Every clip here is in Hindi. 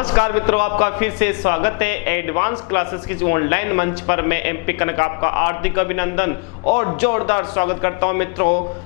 नमस्कार मित्रों, आपका फिर से स्वागत है एडवांस क्लासेस की ऑनलाइन मंच पर। मैं एमपी कनक आपका हार्दिक अभिनंदन और जोरदार स्वागत करता हूं।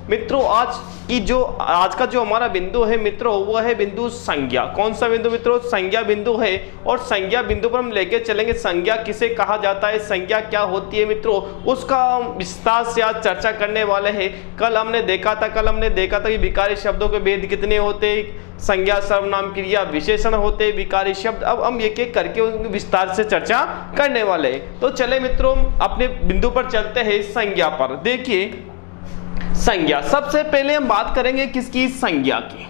मित्रों आज का जो हमारा बिंदु है मित्रों, वो है बिंदु संज्ञा। कौन सा बिंदु मित्रों? संज्ञा बिंदु है। और संज्ञा बिंदु पर हम लेके चलेंगे संज्ञा किसे कहा जाता है, संज्ञा क्या होती है मित्रों, उसका विस्तार से आज चर्चा करने वाले हैं। कल हमने देखा था कि विकारी शब्दों के भेद कितने होते हैं, संज्ञा, सर्वनाम, क्रिया, विशेषण होते, विकारी शब्द। अब हम एक एक करके उनकी विस्तार से चर्चा करने वाले हैं। तो चले मित्रों, अपने बिंदु पर चलते हैं, संज्ञा पर। देखिए संज्ञा, सबसे पहले हम बात करेंगे किसकी? संज्ञा की।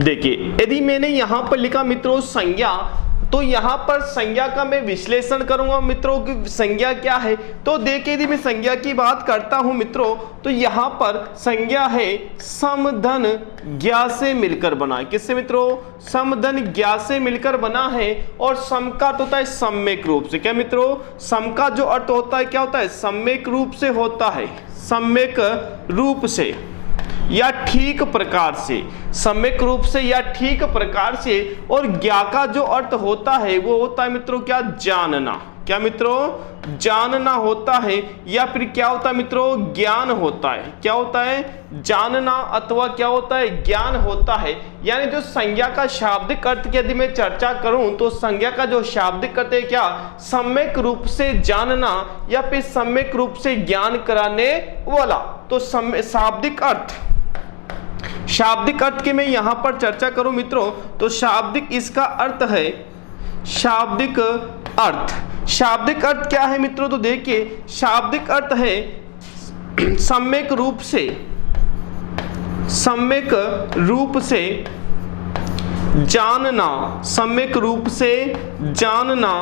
देखिए यदि मैंने यहां पर लिखा मित्रों संज्ञा, तो यहां पर संज्ञा का मैं विश्लेषण करूंगा मित्रों कि संज्ञा क्या है। तो देखिए यदि मैं संज्ञा की बात करता हूं मित्रों, तो यहां पर संज्ञा है सम धन ज्ञा से मिलकर बना है। किससे मित्रों? सम धन ज्ञा से मिलकर बना है। और सम का अर्थ होता है सम्यक रूप से। क्या मित्रों? सम का जो अर्थ होता है क्या होता है? सम्यक रूप से होता है, सम्यक रूप से या ठीक प्रकार से, सम्यक रूप से या ठीक प्रकार से। और ज्ञा का जो अर्थ होता है वो होता है मित्रों क्या? जानना। क्या मित्रों? जानना होता है। या फिर क्या होता है मित्रों? ज्ञान होता है। क्या होता है? जानना अथवा क्या होता है? ज्ञान होता है। यानी जो संज्ञा का शाब्दिक अर्थ की यदि मैं चर्चा करूं, तो संज्ञा का जो शाब्दिक अर्थ है क्या? सम्यक रूप से जानना या फिर सम्यक रूप से ज्ञान कराने वाला। तो शाब्दिक अर्थ की मैं यहां पर चर्चा करूं मित्रों, तो शाब्दिक इसका अर्थ है, शाब्दिक अर्थ क्या है मित्रों? तो देखिए शाब्दिक अर्थ है सम्यक रूप से जानना, सम्यक रूप से जानना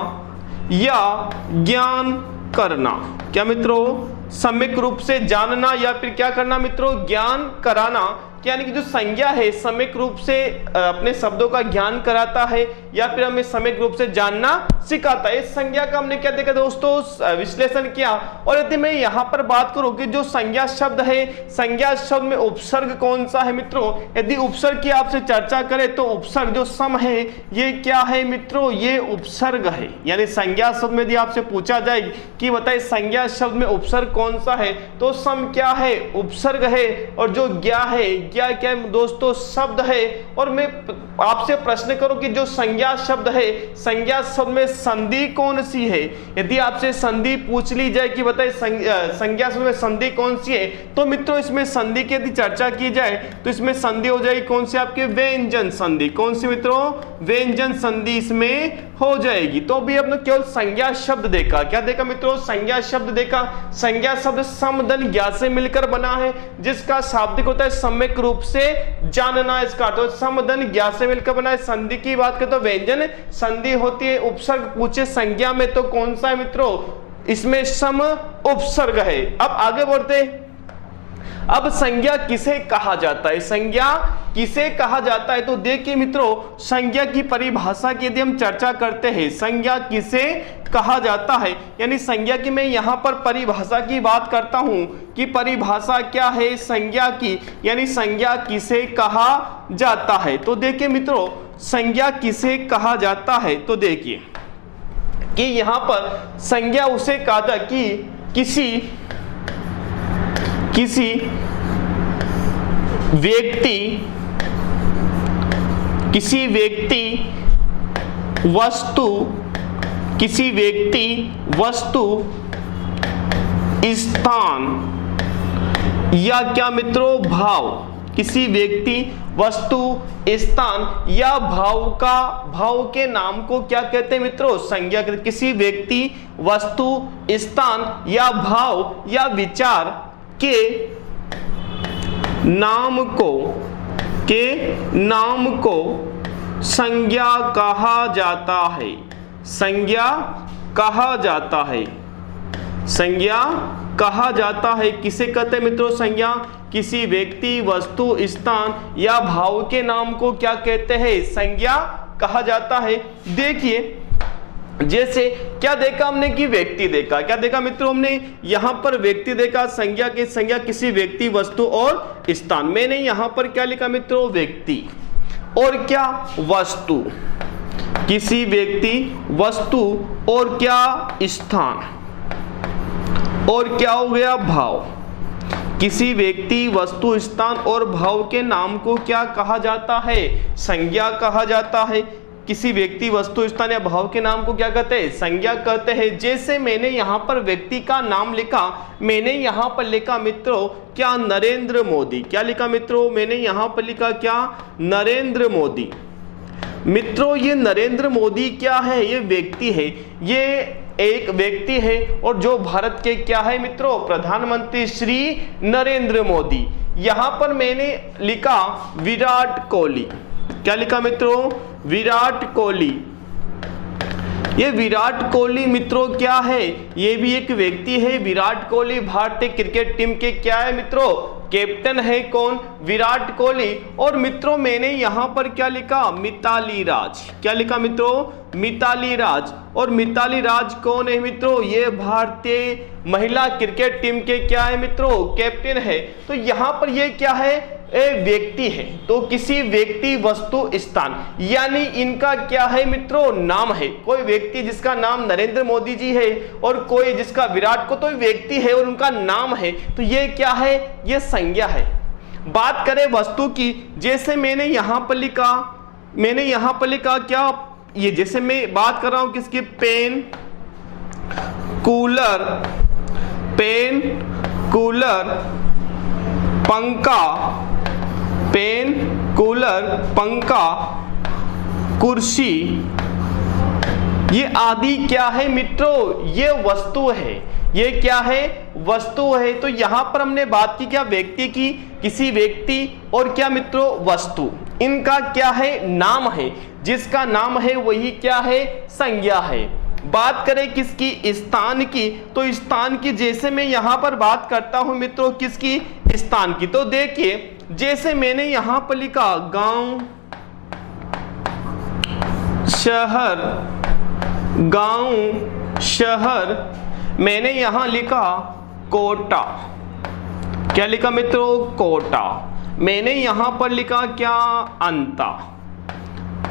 या ज्ञान करना। क्या मित्रों? सम्यक रूप से जानना या फिर क्या करना मित्रों? ज्ञान कराना। यानी कि जो संज्ञा है सम्यक रूप से अपने शब्दों का ज्ञान कराता है या फिर हमें सम्यक रूप से जानना सिखाता है। इस संज्ञा का हमने क्या देखा दोस्तों? विश्लेषण किया। और यदि मैं यहाँ पर बात करूं कि जो संज्ञा शब्द है, संज्ञा शब्द में उपसर्ग कौन सा है मित्रों? यदि उपसर्ग की आपसे चर्चा करें तो उपसर्ग जो सम है ये क्या है मित्रों? ये उपसर्ग है। यानी संज्ञा शब्द में यदि आपसे पूछा जाए कि बताइए संज्ञा शब्द में उपसर्ग कौन सा है, तो सम क्या है? उपसर्ग है। और जो ज्ञा है, क्या है दोस्तों? शब्द है। और मैं आपसे प्रश्न करूं कि जो संज्ञा शब्द है, संज्ञा शब्द में संधि कौन सी है? यदि आपसे संधि पूछ ली जाए कि बताइए संज्ञा शब्द में संधि कौन सी है, तो मित्रों इसमें संधि की यदि चर्चा की जाए तो इसमें संधि हो जाएगी कौन सी? आपके व्यंजन संधि। कौन सी मित्रों? व्यंजन संधि इसमें हो जाएगी। तो अभी हमने केवल संज्ञा शब्द देखा। क्या देखा मित्रों? संज्ञा शब्द देखा। संज्ञा शब्द सम धन ज्ञा से मिलकर बना है, जिसका शाब्दिक होता है सम्यक रूप से जानना। इसका अर्थ सम धन ज्ञा से मिलकर बना है। संधि की बात करें तो व्यंजन संधि होती है। उपसर्ग पूछे संज्ञा में तो कौन सा है मित्रों? इसमें सम उपसर्ग है। अब आगे बढ़ते। अब संज्ञा किसे कहा जाता है? संज्ञा किसे कहा जाता है? तो देखिए मित्रों, संज्ञा की परिभाषा की यदि हम चर्चा करते हैं, संज्ञा किसे कहा जाता है, यानी संज्ञा की मैं यहां पर परिभाषा की बात करता हूं कि परिभाषा क्या है संज्ञा की, यानी संज्ञा किसे कहा जाता है। तो देखिए मित्रों, संज्ञा किसे कहा जाता है, तो देखिए कि यहां पर संज्ञा उसे कहा जाता कि किसी व्यक्ति वस्तु स्थान या क्या मित्रों? भाव। किसी व्यक्ति वस्तु स्थान या भाव के नाम को क्या कहते हैं मित्रों? संज्ञा कहते हैं। किसी व्यक्ति वस्तु स्थान या भाव या विचार के नाम को संज्ञा कहा जाता है। संज्ञा कहा जाता है। किसे कहते हैं मित्रों? संज्ञा। किसी व्यक्ति वस्तु स्थान या भाव के नाम को क्या कहते हैं? संज्ञा कहा जाता है। देखिए जैसे क्या देखा हमने कि व्यक्ति देखा। क्या देखा मित्रों? हमने यहां पर व्यक्ति देखा, संज्ञा की संज्ञा किसी व्यक्ति वस्तु और स्थान। मैंने यहां पर क्या लिखा मित्रों? व्यक्ति। और क्या वस्तु, किसी व्यक्ति वस्तु और क्या स्थान, और क्या हो गया भाव। किसी व्यक्ति वस्तु स्थान और भाव के नाम को क्या कहा जाता है, संज्ञा कहा जाता है। किसी व्यक्ति वस्तु स्थान या भाव के नाम को क्या कहते हैं, संज्ञा कहते हैं। जैसे मैंने यहाँ पर व्यक्ति का नाम लिखा, मैंने यहाँ पर लिखा मित्रों क्या, नरेंद्र मोदी। क्या लिखा मित्रों, मैंने यहाँ पर लिखा क्या, नरेंद्र मोदी। मित्रों ये नरेंद्र मोदी क्या है, ये व्यक्ति है, ये एक व्यक्ति है और जो भारत के क्या है मित्रों, प्रधानमंत्री श्री नरेंद्र मोदी। यहां पर मैंने लिखा विराट कोहली। क्या लिखा मित्रों, विराट कोहली। ये विराट कोहली मित्रों क्या है, ये भी एक व्यक्ति है। विराट कोहली भारतीय क्रिकेट टीम के क्या है मित्रों, कैप्टन है। कौन, विराट कोहली। और मित्रों मैंने यहां पर क्या लिखा, मिताली राज। क्या लिखा मित्रों, मिताली राज। और मिताली राज कौन है मित्रों, ये भारतीय महिला क्रिकेट टीम के क्या है मित्रों, कैप्टन है। तो यहां पर ये क्या है, एक व्यक्ति है। तो किसी व्यक्ति वस्तु स्थान, यानी इनका क्या है मित्रों, नाम है। कोई व्यक्ति जिसका नाम नरेंद्र मोदी जी है और कोई जिसका विराट को, तो व्यक्ति है और उनका नाम है, तो ये क्या है, ये संज्ञा है। बात करें वस्तु की, जैसे मैंने यहां पर लिखा, मैंने यहां पर लिखा क्या, ये जैसे मैं बात कर रहा हूं किसकी, पेन, कूलर, पेन, कूलर, पंखा, पेन, कूलर, पंखा, कुर्सी, ये आदि क्या है मित्रों, ये वस्तु है। ये क्या है, वस्तु है। तो यहां पर हमने बात की क्या, व्यक्ति की, किसी व्यक्ति और क्या मित्रों, वस्तु। इनका क्या है, नाम है। जिसका नाम है वही क्या है, संज्ञा है। बात करें किसकी, स्थान की, तो स्थान की जैसे मैं यहां पर बात करता हूं मित्रों, किसकी, स्थान की। तो देखिए जैसे मैंने यहां पर लिखा गांव, शहर, गांव, शहर, मैंने यहां लिखा कोटा। क्या लिखा मित्रों, कोटा। मैंने यहां पर लिखा क्या, अंता,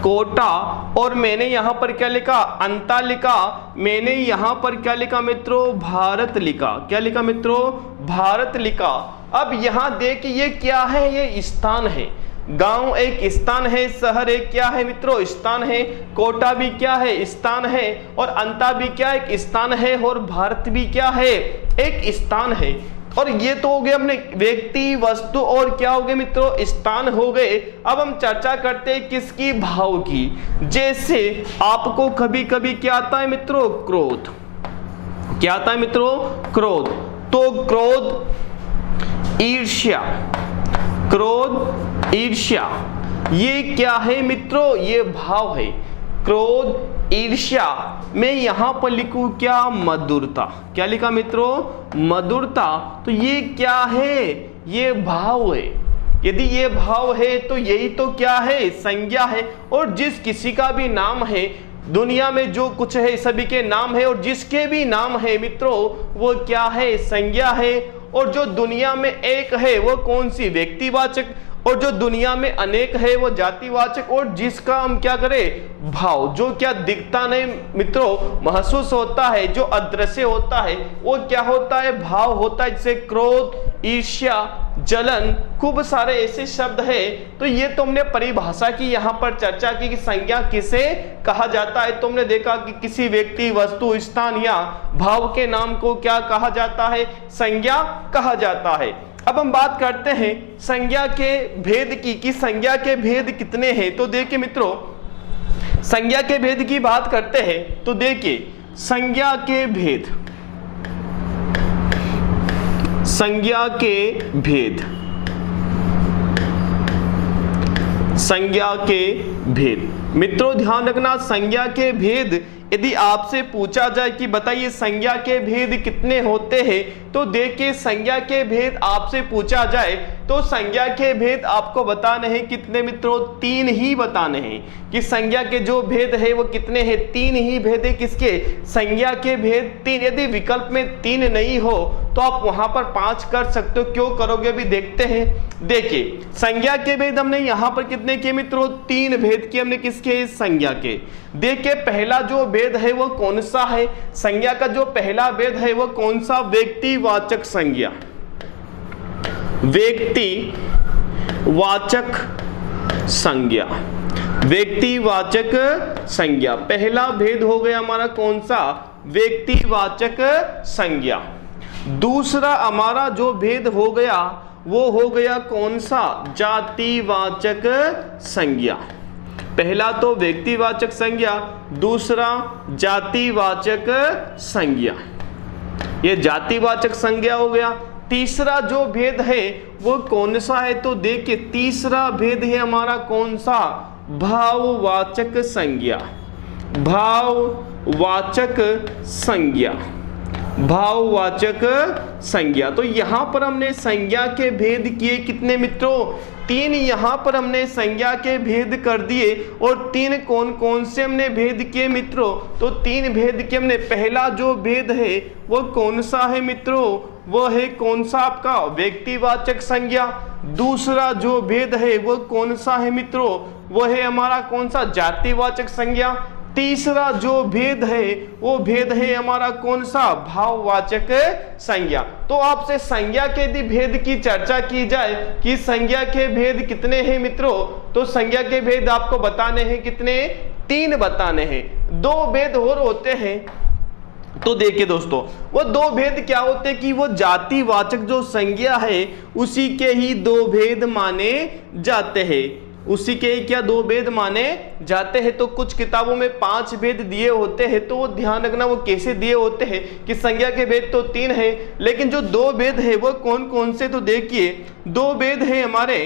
कोटा। और मैंने यहां पर क्या लिखा, अंता लिखा। मैंने यहां पर क्या लिखा मित्रों, भारत लिखा। क्या लिखा मित्रों, भारत लिखा। अब यहां देखिए ये क्या है, ये स्थान है। गांव एक स्थान है, शहर एक क्या है मित्रों, स्थान है, कोटा भी क्या है, स्थान है, और अंता भी क्या एक स्थान है, और भारत भी क्या है, एक स्थान है। और ये तो हो गए अपने व्यक्ति, वस्तु और क्या हो गए मित्रों, स्थान हो गए। अब हम चर्चा करते हैं किसकी, भाव की। जैसे आपको कभी कभी क्या आता है मित्रों, क्रोध। क्या आता है मित्रों, क्रोध। तो क्रोध, ईर्ष्या, क्रोध, ईर्ष्या, ये क्या है मित्रों, ये भाव है। क्रोध, ईर्ष्या, मैं यहां पर लिखूं क्या, मधुरता। क्या लिखा मित्रों, मधुरता। तो ये क्या है, ये भाव है। यदि ये भाव है तो यही तो क्या है, संज्ञा है। और जिस किसी का भी नाम है, दुनिया में जो कुछ है सभी के नाम है, और जिसके भी नाम है मित्रों वो क्या है, संज्ञा है। और जो दुनिया में एक है वो कौन सी, व्यक्तिवाचक, और जो दुनिया में अनेक है वो जातिवाचक। और जिसका हम क्या करें, भाव, जो क्या दिखता नहीं मित्रों, महसूस होता है, जो अदृश्य होता है, वो क्या होता है, भाव होता है। जैसे क्रोध, ईर्ष्या, जलन, खूब सारे ऐसे शब्द है। तो ये तुमने परिभाषा की यहाँ पर चर्चा की कि संज्ञा किसे कहा जाता है। तुमने देखा कि किसी व्यक्ति, वस्तु, स्थान या भाव के नाम को क्या कहा जाता है, संज्ञा कहा जाता है। अब हम बात करते हैं संज्ञा के भेद की, कि संज्ञा के भेद कितने हैं। तो देखिए मित्रों, संज्ञा के भेद की बात करते हैं तो देखिए संज्ञा के भेद, संज्ञा के भेद, संज्ञा के भेद। मित्रों ध्यान रखना, संज्ञा के भेद यदि आपसे पूछा जाए कि बताइए संज्ञा के भेद कितने होते हैं, तो देखिए संज्ञा के भेद आपसे पूछा जाए तो संज्ञा के भेद आपको बताने हैं कितने मित्रों, 3 ही बताने हैं। कि संज्ञा के जो भेद है वो कितने हैं, 3 ही भेद है। किसके, संज्ञा के भेद 3। यदि विकल्प में 3 नहीं हो तो आप वहां पर 5 कर सकते हो। क्यों करोगे अभी देखते हैं। देखिए संज्ञा के भेद हमने यहां पर कितने किए मित्रों, 3 भेद किए हमने, किसके, संज्ञा के। देखिए पहला जो भेद है वो कौन सा है, संज्ञा का जो पहला भेद है वो कौन सा, व्यक्तिवाचक संज्ञा, व्यक्तिवाचक संज्ञा, व्यक्तिवाचक संज्ञा। पहला भेद हो गया हमारा कौन सा, व्यक्तिवाचक संज्ञा। दूसरा हमारा जो भेद हो गया वो हो गया कौन सा, जातिवाचक संज्ञा। पहला तो व्यक्तिवाचक संज्ञा, दूसरा जातिवाचक संज्ञा, ये जातिवाचक संज्ञा हो गया। तीसरा जो भेद है वो कौन सा है, तो देखिए तीसरा भेद है हमारा कौन सा, भाववाचक संज्ञा, भाववाचक संज्ञा, भाववाचक संज्ञा। तो यहां पर हमने संज्ञा के भेद किए कितने मित्रों, 3 यहां पर हमने संज्ञा के भेद कर दिए। और 3 कौन कौन से हमने भेद किए मित्रों, तो 3 भेद के हमने, पहला जो भेद है वो कौन सा है मित्रों, वो है कौन सा आपका, व्यक्तिवाचक संज्ञा। दूसरा जो भेद है वो कौन सा है मित्रों, वो है हमारा कौन सा, जातिवाचक संज्ञा। तीसरा जो भेद है वो भेद है हमारा कौन सा, भाववाचक संज्ञा। तो आपसे संज्ञा के यदि भेद की चर्चा की जाए कि संज्ञा के भेद कितने हैं मित्रों, तो संज्ञा के भेद आपको बताने हैं कितने, 3 बताने हैं। 2 भेद और होते हैं। तो देखिए दोस्तों वो 2 भेद क्या होते हैं कि वो जातिवाचक जो संज्ञा है उसी के ही 2 भेद माने जाते हैं, उसी के क्या 2 भेद माने जाते हैं। तो कुछ किताबों में 5 भेद दिए होते हैं, तो वो ध्यान रखना वो कैसे दिए होते हैं कि संज्ञा के भेद तो 3 है, लेकिन जो 2 भेद है वो कौन कौन से, तो देखिए 2 भेद है हमारे।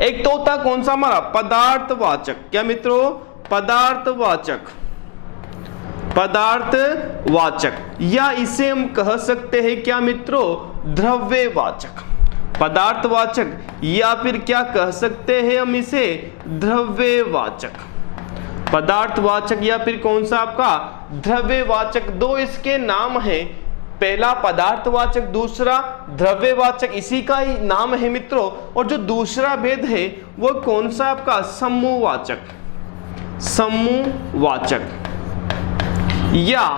एक तो होता कौन सा हमारा, पदार्थवाचक, क्या मित्रों, पदार्थवाचक, पदार्थवाचक, या इसे हम कह सकते हैं क्या मित्रों, द्रव्यवाचक, पदार्थवाचक, या फिर क्या कह सकते हैं हम इसे, द्रव्यवाचक, पदार्थवाचक या फिर कौन सा आपका, द्रव्यवाचक। 2 इसके नाम है, पहला पदार्थवाचक, दूसरा द्रव्यवाचक, इसी का ही नाम है मित्रों। और जो दूसरा भेद है वो कौन सा आपका, समूहवाचक, समूहवाचक या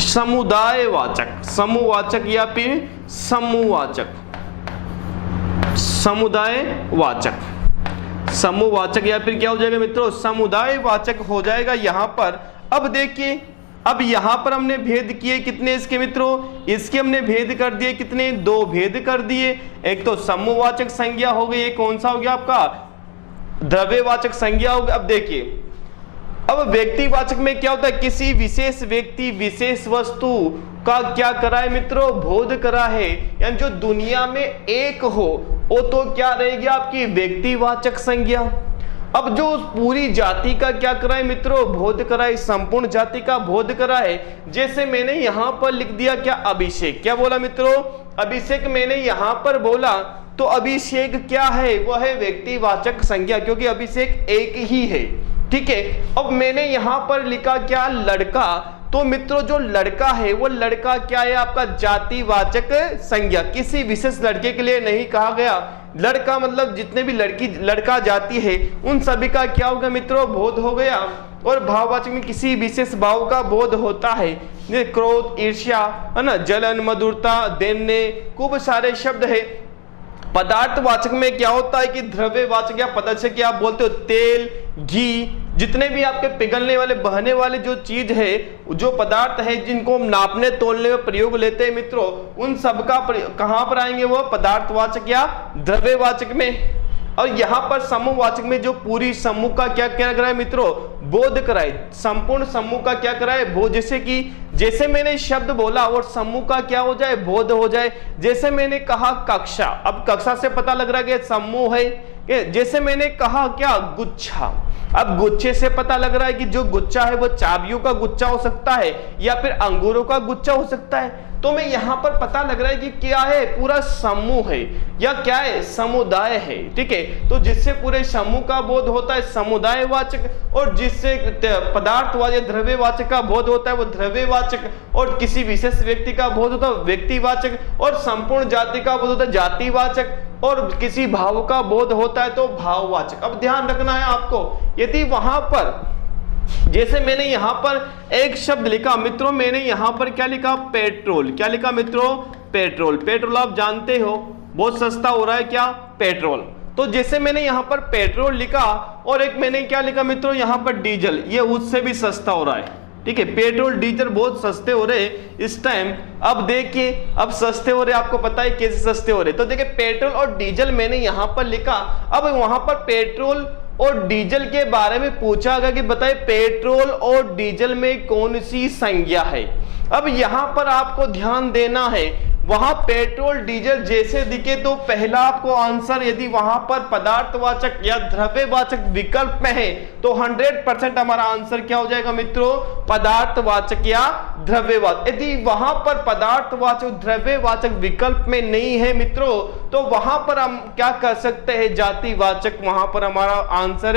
समुदायवाचक, समूहवाचक या फिर समूहवाचक, समुदायवाचक, समूहवाचक या फिर क्या हो जाएगा मित्रों, समुदायवाचक हो जाएगा यहां पर। अब देखिए अब यहां पर हमने भेद किए कितने इसके मित्रों, इसके हमने भेद कर दिए कितने, 2 भेद कर दिए। एक तो समूहवाचक संज्ञा हो गई, एक कौन सा हो गया आपका, द्रव्यवाचक संज्ञा हो गया। अब देखिए अब व्यक्तिवाचक में क्या होता है, किसी विशेष व्यक्ति विशेष वस्तु का क्या करा है मित्रों, बोध करा है, यानी जो दुनिया में एक हो वो तो क्या रहेगी आपकी व्यक्तिवाचक संज्ञा। अब जो पूरी जाति का क्या करा है मित्रों, बोध करा है, संपूर्ण जाति का बोध करा है। जैसे मैंने यहां पर लिख दिया क्या, अभिषेक, क्या बोला मित्रों, अभिषेक मैंने यहां पर बोला, तो अभिषेक क्या है, वह है व्यक्तिवाचक संज्ञा, क्योंकि अभिषेक एक ही है, ठीक है। अब मैंने यहां पर लिखा क्या, लड़का, तो मित्रों जो लड़का है वो लड़का क्या है आपका, जातिवाचक संज्ञा, किसी विशेष लड़के के लिए नहीं कहा गया। लड़का मतलब जितने भी लड़का जाति है उन सभी का क्या होगा मित्रों, बोध हो गया। और भाववाचक में किसी विशेष भाव का बोध होता है, जैसे क्रोध, ईर्ष्या, है ना, जलन, मधुरता, दैन्य, खूब सारे शब्द है। पदार्थवाचक में क्या होता है कि द्रव्यवाचक या पदार्थ क्या आप बोलते हो, तेल, घी, जितने भी आपके पिघलने वाले बहने वाले जो चीज है, जो पदार्थ है जिनको हम नापने तोलने में प्रयोग लेते हैं मित्रों, उन सब का कहां पर आएंगे, वो पदार्थवाचक या द्रव्यवाचक में। और यहां पर समूहवाचक में जो पूरी समूह का क्या क्या कराए मित्रों, बोध कराए, संपूर्ण समूह का क्या कराए, बोध। जैसे कि जैसे मैंने शब्द बोला और समूह का क्या हो जाए, बोध हो जाए। जैसे मैंने कहा कक्षा, अब कक्षा से पता लग रहा है कि समूह है। जैसे मैंने कहा क्या, गुच्छा, अब गुच्छे से पता लग रहा है कि जो गुच्छा है वो चाबियों का गुच्छा हो सकता है या फिर अंगूरों का गुच्छा हो सकता है। तो मैं यहां पर पता लग रहा है कि क्या है, पूरा समूह है या क्या है, समुदाय है। ठीक है, तो जिससे पूरे समूह का बोध होता है समुदायवाचक, और जिससे पदार्थवाचक द्रव्यवाचक का बोध होता है वो द्रव्यवाचक, और किसी विशेष व्यक्ति का बोध होता है व्यक्तिवाचक, और संपूर्ण जाति का बोध होता है जातिवाचक, और किसी भाव का बोध होता है तो भाववाचक। अब ध्यान रखना है आपको, यदि वहां पर जैसे मैंने यहां पर एक शब्द लिखा मित्रों, मैंने यहां पर क्या लिखा, पेट्रोल। क्या लिखा मित्रों, पेट्रोल। पेट्रोल आप जानते हो बहुत सस्ता हो रहा है, क्या, पेट्रोल। तो जैसे मैंने यहां पर पेट्रोल लिखा और एक मैंने क्या लिखा मित्रों यहां पर डीजल, ये उससे भी सस्ता हो रहा है। ठीक है, पेट्रोल डीजल बहुत सस्ते हो रहे इस टाइम। अब देखिए, अब सस्ते हो रहे, आपको पता है कैसे सस्ते हो रहे। तो देखिए पेट्रोल और डीजल मैंने यहां पर लिखा। अब वहां पर पेट्रोल और डीजल के बारे में पूछा गया कि बताइए पेट्रोल और डीजल में कौन सी संज्ञा है। अब यहां पर आपको ध्यान देना है, वहां पेट्रोल डीजल जैसे दिखे तो पहला आपको आंसर, यदि वहां पर पदार्थवाचक या द्रव्यवाचक विकल्प में है तो 100% हमारा आंसर क्या हो जाएगा मित्रों, पदार्थवाचक या द्रव्यवाचक। यदि वहां पर पदार्थवाचक द्रव्यवाचक विकल्प में नहीं है मित्रों, तो वहां पर हम क्या कर सकते हैं, जातिवाचक, वहां पर हमारा आंसर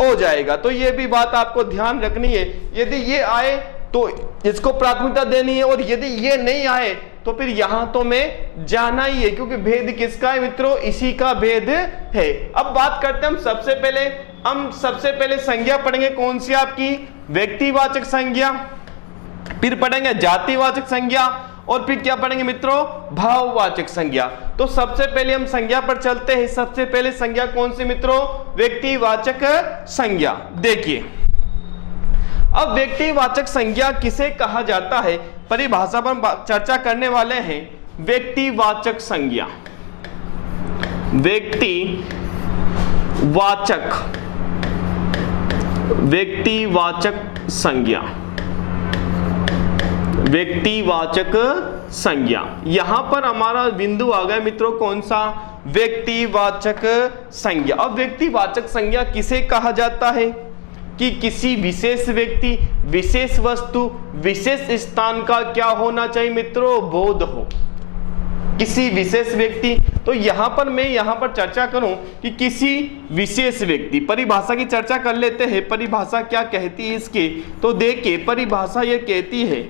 हो जाएगा। तो ये भी बात आपको ध्यान रखनी है, यदि ये आए तो इसको प्राथमिकता देनी है, और यदि ये नहीं आए तो फिर यहां तो मैं जाना ही है, क्योंकि भेद किसका है मित्रों, इसी का भेद है। अब बात करते हैं हम सबसे पहले संज्ञा पढ़ेंगे, कौन सी आपकी, व्यक्तिवाचक संज्ञा, फिर पढ़ेंगे जातिवाचक संज्ञा, और फिर क्या पढ़ेंगे मित्रों, भाववाचक संज्ञा। तो सबसे पहले हम संज्ञा पर चलते हैं। सबसे पहले संज्ञा कौन सी मित्रों, व्यक्तिवाचक संज्ञा। देखिए अब व्यक्तिवाचक संज्ञा किसे कहा जाता है, परिभाषा पर हम चर्चा करने वाले हैं। व्यक्तिवाचक संज्ञा, व्यक्तिवाचक संज्ञा, व्यक्तिवाचक संज्ञा। यहां पर हमारा बिंदु आ गया मित्रों, कौन सा, व्यक्तिवाचक संज्ञा। अब व्यक्तिवाचक संज्ञा किसे कहा जाता है कि किसी विशेष व्यक्ति, विशेष वस्तु, विशेष स्थान का क्या होना चाहिए मित्रों, बोध हो, किसी विशेष व्यक्ति। तो यहां पर मैं यहां पर चर्चा करूं कि किसी विशेष व्यक्ति, परिभाषा की चर्चा कर लेते हैं। परिभाषा क्या कहती है इसकी, तो देखिए परिभाषा ये कहती है,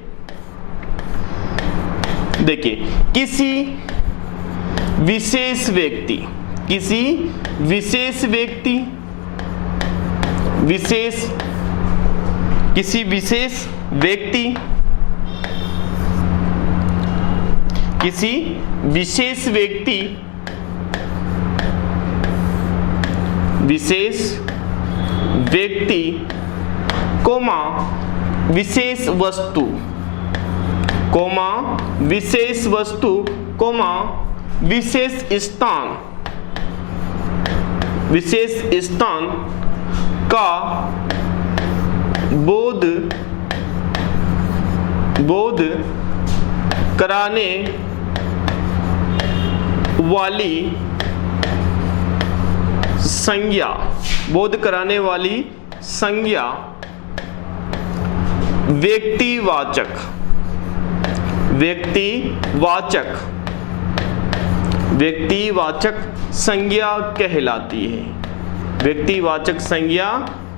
देखिए किसी विशेष व्यक्ति, किसी विशेष व्यक्ति, किसी विशेष व्यक्ति, किसी विशेष व्यक्ति, कोमा विशेष वस्तु, कोमा विशेष वस्तु, कोमा विशेष स्थान, विशेष स्थान का बोध कराने वाली संज्ञा, बोध कराने वाली संज्ञा व्यक्तिवाचक संज्ञा कहलाती है, व्यक्तिवाचक संज्ञा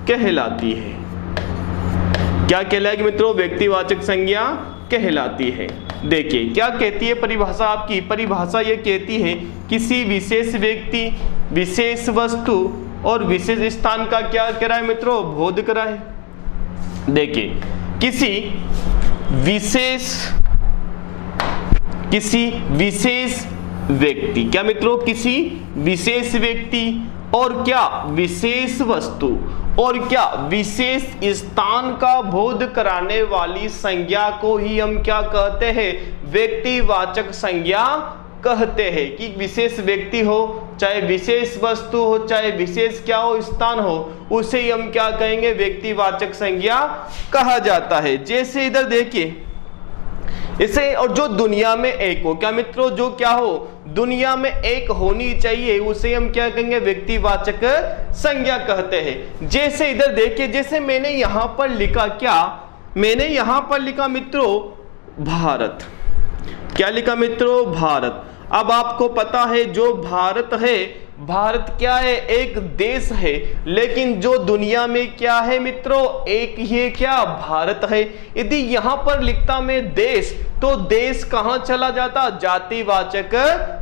कहलाती है। क्या कहलाएगी मित्रों, व्यक्तिवाचक संज्ञा कहलाती है। देखिए क्या कहती है परिभाषा आपकी, परिभाषा ये कहती है किसी विशेष व्यक्ति, विशेष वस्तु और विशेष स्थान का क्या कराए मित्रों, बोध कराए। देखिए किसी विशेष व्यक्ति, क्या मित्रों, किसी विशेष व्यक्ति और क्या विशेष वस्तु और क्या विशेष स्थान का बोध कराने वाली संज्ञा को ही हम क्या कहते हैं, व्यक्तिवाचक संज्ञा कहते हैं। कि विशेष व्यक्ति हो, चाहे विशेष वस्तु हो, चाहे विशेष क्या हो, स्थान हो, उसे ही हम क्या कहेंगे, व्यक्तिवाचक संज्ञा कहा जाता है। जैसे इधर देखिए इसे, और जो दुनिया में एक हो, क्या मित्रों, जो क्या हो, दुनिया में एक होनी चाहिए, उसे हम क्या कहेंगे, व्यक्तिवाचक संज्ञा कहते हैं। जैसे इधर देखिए, जैसे मैंने यहां पर लिखा, क्या मैंने यहां पर लिखा मित्रों, भारत। क्या लिखा मित्रों? भारत। अब आपको पता है जो भारत है, भारत क्या है? एक देश है, लेकिन जो दुनिया में क्या है मित्रों? एक ही क्या? भारत है। यदि यहां पर लिखता मैं देश, तो देश कहां चला जाता? जातिवाचक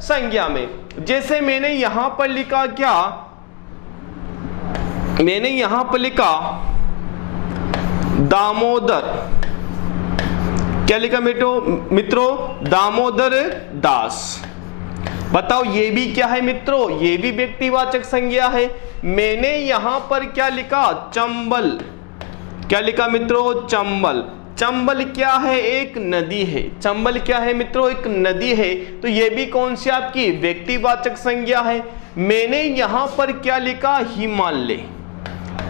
संज्ञा में। जैसे मैंने यहां पर लिखा क्या? मैंने यहां पर लिखा दामोदर। क्या लिखा मित्रों? दामोदर दास। बताओ ये भी क्या है मित्रों? ये भी व्यक्तिवाचक संज्ञा है। मैंने यहां पर क्या लिखा? चंबल। क्या लिखा मित्रों? चंबल। चंबल क्या है? एक नदी है। चंबल क्या है मित्रों? एक नदी है। तो ये भी कौन सी आपकी व्यक्तिवाचक संज्ञा है। मैंने यहां पर क्या लिखा? हिमालय।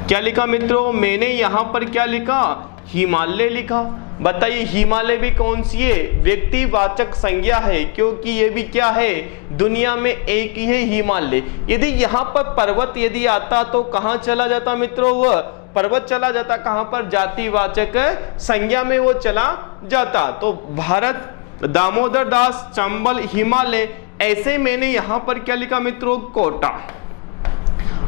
क्या लिखा मित्रों? मैंने यहां पर क्या लिखा? हिमालय लिखा। बताइए हिमालय भी कौन सी है? व्यक्तिवाचक संज्ञा है, क्योंकि ये भी क्या है? दुनिया में एक ही है, हिमालय। यदि यहाँ पर पर्वत यदि आता तो कहाँ चला जाता मित्रों? वह पर्वत चला जाता कहाँ पर? जातिवाचक संज्ञा में वो चला जाता। तो भारत, दामोदर दास, चंबल, हिमालय। ऐसे मैंने यहाँ पर क्या लिखा मित्रों? कोटा।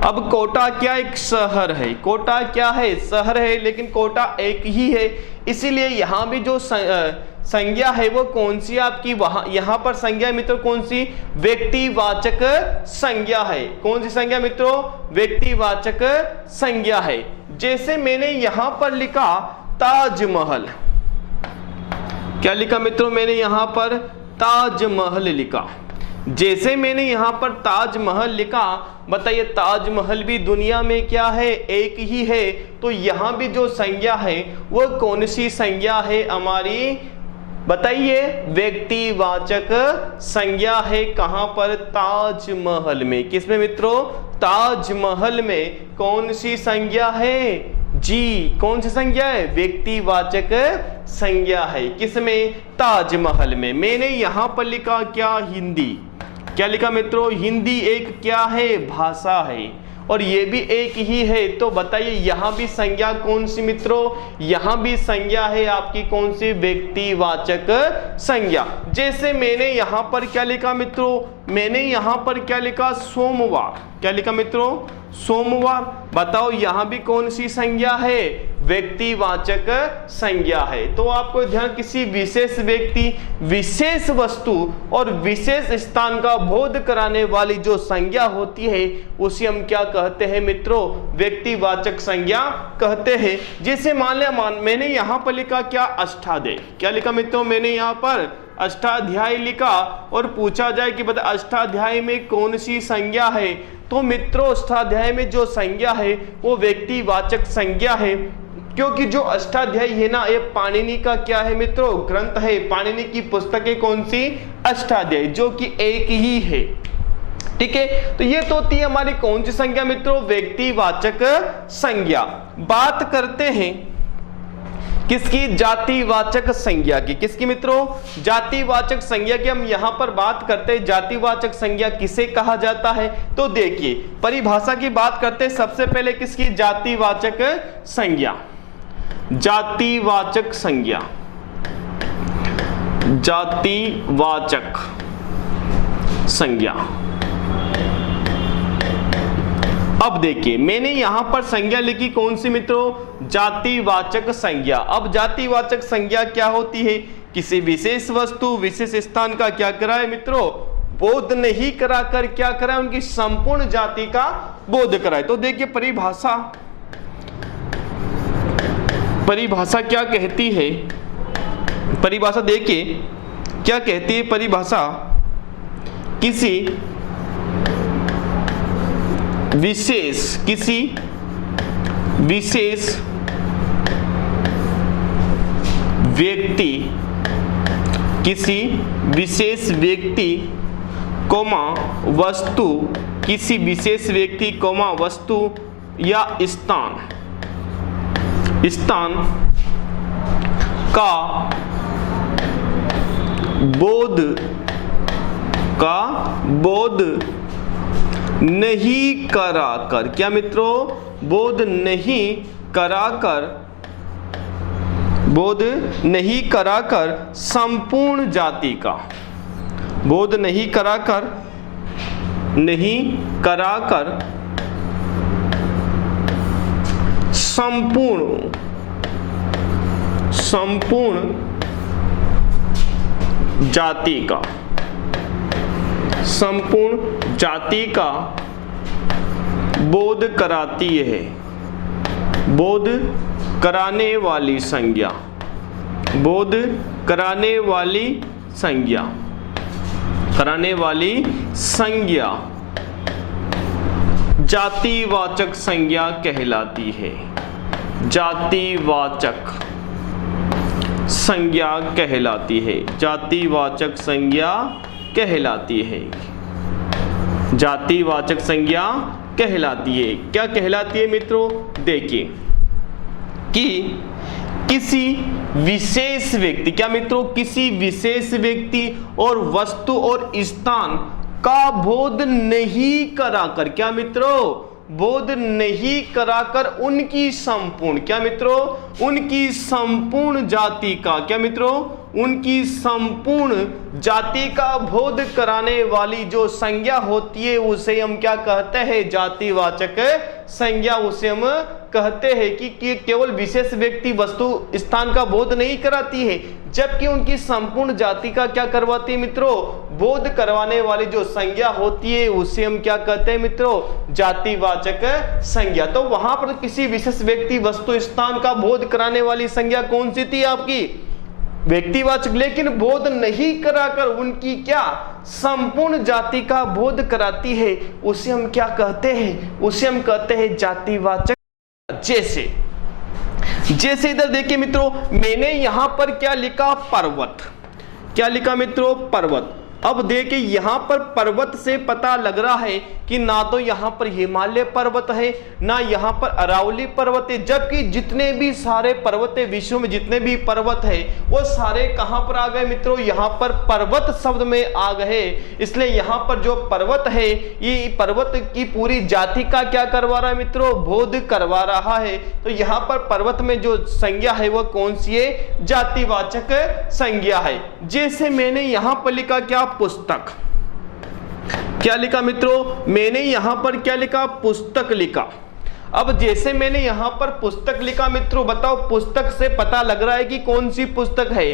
अब कोटा क्या? एक शहर है। कोटा क्या है? शहर है, लेकिन कोटा एक ही है, इसीलिए यहां भी जो संज्ञा है वो कौन सी आपकी? वहां यहां पर संज्ञा मित्रों कौन सी? व्यक्तिवाचक संज्ञा है। कौन सी संज्ञा मित्रों? व्यक्तिवाचक संज्ञा है। जैसे मैंने यहां पर लिखा ताजमहल। क्या लिखा मित्रों? मैंने यहां पर ताजमहल लिखा। जैसे मैंने यहां पर ताजमहल लिखा, बताइए ताजमहल भी दुनिया में क्या है? एक ही है। तो यहां भी जो संज्ञा है वो कौन सी संज्ञा है हमारी? बताइए व्यक्तिवाचक संज्ञा है। कहां पर? ताजमहल में। किसमें मित्रों? ताजमहल में। कौन सी संज्ञा है जी? कौन सी संज्ञा है? व्यक्तिवाचक संज्ञा है। किसमें? ताजमहल में। मैंने यहां पर लिखा क्या? हिंदी। क्या लिखा मित्रों? हिंदी एक क्या है? भाषा है, और ये भी एक ही है। तो बताइए यहां भी संज्ञा कौन सी मित्रों? यहां भी संज्ञा है आपकी कौन सी? व्यक्तिवाचक संज्ञा। जैसे मैंने यहां पर क्या लिखा मित्रों? मैंने यहां पर क्या लिखा? सोमवार। क्या लिखा मित्रों? सोमवार। बताओ यहां भी कौन सी संज्ञा है? व्यक्तिवाचक संज्ञा है। तो आपको ध्यान, किसी विशेष व्यक्ति, विशेष वस्तु और विशेष स्थान का बोध कराने वाली जो संज्ञा होती है उसे हम क्या कहते हैं मित्रों? व्यक्तिवाचक संज्ञा कहते हैं। जैसे मान लिया मैंने यहां पर लिखा क्या? अष्टाध्यायी। क्या लिखा मित्रों? मैंने यहां पर अष्टाध्यायी लिखा, और पूछा जाए कि बता अष्टाध्यायी में कौन सी संज्ञा है, तो मित्रों अष्टाध्यायी में जो संज्ञा है वो व्यक्तिवाचक संज्ञा है, क्योंकि जो अष्टाध्यायी है ना, ये पाणिनि का क्या है मित्रों? ग्रंथ है। पाणिनि की पुस्तकें कौन सी? अष्टाध्यायी, जो कि एक ही है। ठीक है, तो ये तो होती है हमारी कौन सी संज्ञा मित्रों? व्यक्तिवाचक संज्ञा। बात करते हैं किसकी? जातिवाचक संज्ञा की। किसकी मित्रों? जातिवाचक संज्ञा की हम यहां पर बात करते हैं। जातिवाचक संज्ञा किसे कहा जाता है? तो देखिए परिभाषा की बात करते हैं। सबसे पहले किसकी? जातिवाचक संज्ञा। जातिवाचक संज्ञा, जातिवाचक संज्ञा। अब देखिए मैंने यहां पर संज्ञा लिखी कौन सी मित्रों? जातिवाचक संज्ञा। अब जातिवाचक संज्ञा क्या होती है? किसी विशेष वस्तु, विशेष स्थान का क्या कराए मित्रों? बोध नहीं कराकर क्या कराए? उनकी संपूर्ण जाति का बोध कराए। तो देखिए परिभाषा, परिभाषा क्या कहती है? परिभाषा देखिए क्या कहती है परिभाषा? किसी विशेष, किसी विशेष व्यक्ति, किसी विशेष व्यक्ति कोमा वस्तु, किसी विशेष व्यक्ति कोमा वस्तु या स्थान, स्थान का बोध, का बोध नहीं कराकर, क्या मित्रों? बोध नहीं कराकर, बोध नहीं कराकर संपूर्ण जाति का, बोध नहीं कराकर संपूर्ण जाति का, संपूर्ण जाति का बोध कराती है, बोध कराने वाली संज्ञा, बोध कराने वाली संज्ञा, कराने वाली संज्ञा जातिवाचक संज्ञा कहलाती है, जातिवाचक संज्ञा कहलाती है, जातिवाचक संज्ञा कहलाती है, जातिवाचक संज्ञा कहलाती है। क्या कहलाती है मित्रों? देखिए कि किसी विशेष व्यक्ति, क्या मित्रों? किसी विशेष व्यक्ति और वस्तु और स्थान का बोध नहीं कराकर, क्या मित्रों? बोध नहीं कराकर उनकी संपूर्ण, क्या मित्रों? उनकी संपूर्ण जाति का, क्या मित्रों? उनकी संपूर्ण जाति का बोध कराने वाली जो संज्ञा होती है उसे हम क्या कहते हैं? जातिवाचक संज्ञा। उसे हम कहते हैं कि केवल विशेष व्यक्ति वस्तु स्थान का बोध नहीं कराती है, जबकि उनकी संपूर्ण जाति का क्या करवाती है मित्रों? बोध करवाने वाली जो संज्ञा होती है उसे हम क्या कहते हैं मित्रों? जातिवाचक संज्ञा। तो वहां पर किसी विशेष व्यक्ति वस्तु स्थान का बोध कराने वाली संज्ञा कौन सी थी आपकी? व्यक्तिवाचक। लेकिन बोध नहीं कराकर उनकी क्या संपूर्ण जाति का बोध कराती है, उसे हम क्या कहते हैं? उसे हम कहते हैं जातिवाचक। जैसे इधर देखिए मित्रों, मैंने यहां पर क्या लिखा? पर्वत। क्या लिखा मित्रों? पर्वत। अब देखिए यहां पर पर्वत से पता लग रहा है कि ना तो यहां पर हिमालय पर्वत है, ना यहां पर अरावली पर्वत है, जबकि जितने भी सारे पर्वत है विश्व में, जितने भी पर्वत है वो सारे कहां पर आ गए मित्रों? यहां पर पर्वत शब्द में आ गए। इसलिए यहां पर जो पर्वत है ये पर्वत की पूरी जाति का क्या करवा रहा है मित्रों? बोध करवा रहा है। तो यहां पर पर्वत में जो संज्ञा है वो कौन सी है? जातिवाचक संज्ञा है। जैसे मैंने यहां पर लिखा क्या? पुस्तक। क्या लिखा मित्रों? मैंने यहां पर क्या लिखा? पुस्तक लिखा। अब जैसे मैंने यहां पर पुस्तक लिखा मित्रों, बताओ पुस्तक से पता लग रहा है कि कौन सी पुस्तक है?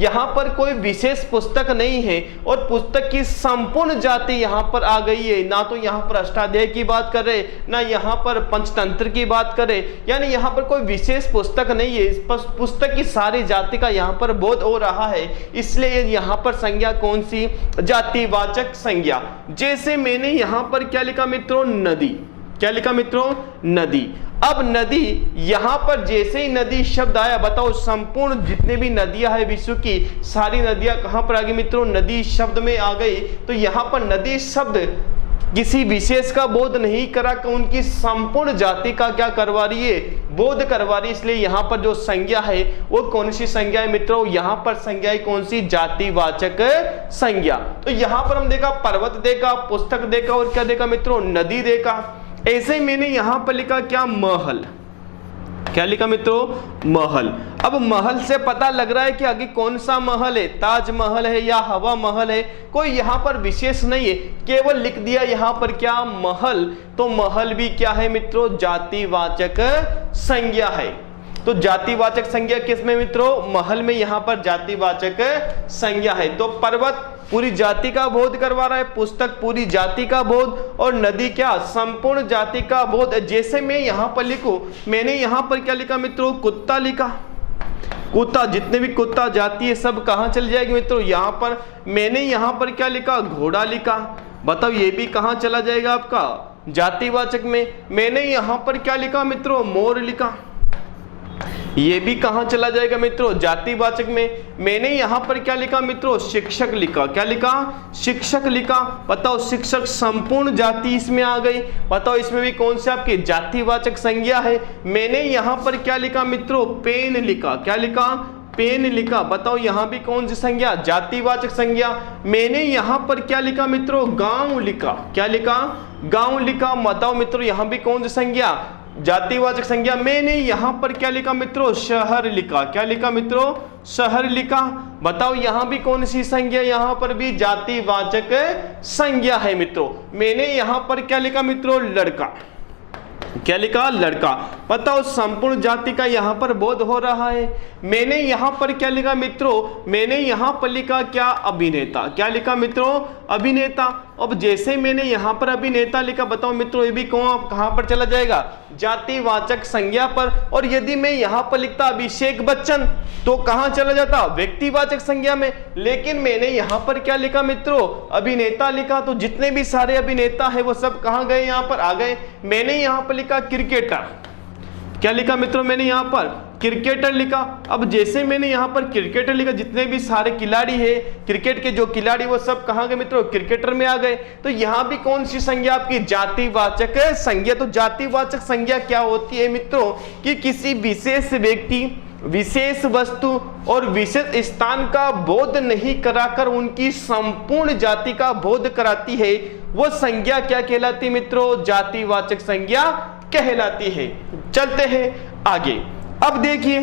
यहां पर कोई विशेष पुस्तक नहीं है और पुस्तक की संपूर्ण जाति यहां पर आ गई है। ना तो यहां पर अष्टाध्याय की बात कर रहे, ना यहां पर पंचतंत्र की बात करे, यानी यहां पर कोई विशेष पुस्तक नहीं है। इस पुस्तक की सारी जाति का यहां पर बोध हो रहा है, इसलिए यहां पर संज्ञा कौन सी? जातिवाचक संज्ञा। जैसे मैंने यहां पर क्या लिखा मित्रों? नदी। क्या लिखा मित्रों? नदी। अब नदी, यहां पर जैसे ही नदी शब्द आया, बताओ संपूर्ण जितने भी नदियां हैं विश्व की, सारी नदियां कहां पर आ गई मित्रों? नदी शब्द में आ गई। तो यहां पर नदी शब्द किसी विशेष का बोध नहीं करा कर उनकी संपूर्ण जाति का क्या करवा रही है? बोध करवा रही है। इसलिए यहां पर जो संज्ञा है वो कौन सी संज्ञा है मित्रों? यहां पर संज्ञा है कौन सी? जातिवाचक संज्ञा। तो यहां पर हम देखा पर्वत देखा, पुस्तक देखा और क्या देखा मित्रों? नदी देखा। ऐसे ही मैंने यहां पर लिखा क्या? महल। क्या लिखा मित्रों? महल। अब महल से पता लग रहा है कि आगे कौन सा महल है? ताजमहल है या हवा महल है? कोई यहां पर विशेष नहीं है, केवल लिख दिया यहां पर क्या? महल। तो महल भी क्या है मित्रों? जातिवाचक संज्ञा है। तो जातिवाचक संज्ञा किसमें मित्रों? महल में यहां पर जातिवाचक संज्ञा है। तो पर्वत पूरी जाति का बोध करवा रहा है, पुस्तक पूरी जाति का बोध, और नदी क्या? संपूर्ण जाति का बोध। जैसे मैं यहां पर लिखूं, मैंने यहां पर क्या लिखा मित्रों? कुत्ता लिखा। कुत्ता, जितने भी कुत्ता जाति है सब कहां चल जाएगी मित्रों? यहां पर। मैंने यहां पर क्या लिखा? घोड़ा लिखा। बताओ ये भी कहां चला जाएगा आपका? जातिवाचक में। मैंने यहां पर क्या लिखा मित्रों? मोर लिखा। ये भी कहां चला जाएगा मित्रों? जातिवाचक में। मैंने यहां पर क्या लिखा मित्रों? शिक्षक लिखा। क्या लिखा? शिक्षक लिखा। बताओ शिक्षक संपूर्ण जाति इसमें आ गई। बताओ इसमें भी कौन सी आपकी जातिवाचक संज्ञा है? मैंने यहां पर क्या लिखा मित्रों? पेन लिखा। क्या लिखा? पेन लिखा। बताओ यहां भी कौन सी संज्ञा? जातिवाचक संज्ञा। मैंने यहां पर क्या लिखा मित्रों? गांव लिखा। क्या लिखा? गांव लिखा। बताओ मित्रों यहां भी कौन सी संज्ञा? जातिवाचक संज्ञा। मैंने यहां पर क्या लिखा मित्रों, शहर लिखा। क्या लिखा मित्रों, शहर लिखा। बताओ यहां भी कौन सी संज्ञा, यहां पर भी जातिवाचक संज्ञा है मित्रों। मैंने यहां पर क्या लिखा मित्रों, लड़का। क्या लिखा, लड़का। बताओ संपूर्ण जाति का यहां पर बोध हो रहा है। मैंने यहां पर क्या लिखा मित्रों, मैंने यहां पर लिखा क्या, अभिनेता। क्या लिखा मित्रों, अभिनेता। अब जैसे मैंने यहां पर अभिनेता लिखा, बताओ मित्रों ये भी कहां पर चला जाएगा, जातिवाचक संज्ञा पर। और यदि मैं यहां पर लिखता अभिषेक बच्चन तो कहां चला जाता, व्यक्तिवाचक संज्ञा में। लेकिन मैंने यहां पर क्या लिखा मित्रों, अभिनेता लिखा, तो जितने भी सारे अभिनेता है वो सब कहां गए, यहां पर आ गए। मैंने यहां पर लिखा क्रिकेटर। क्या लिखा मित्रों, मैंने यहां पर क्रिकेटर लिखा। अब जैसे मैंने यहां पर क्रिकेटर लिखा, जितने भी सारे खिलाड़ी है क्रिकेट के जो खिलाड़ी, वो सब कहां गए मित्रों, क्रिकेटर में आ गए। तो यहां भी कौन सी संज्ञा आपकी, जातिवाचक संज्ञा। तो जातिवाचक संज्ञा क्या होती है मित्रों, कि किसी विशेष व्यक्ति, विशेष वस्तु और विशेष स्थान का बोध नहीं कराकर उनकी संपूर्ण जाति का बोध कराती है, वो संज्ञा क्या कहलाती है मित्रों, जातिवाचक संज्ञा कहलाती है। चलते हैं आगे। अब देखिए,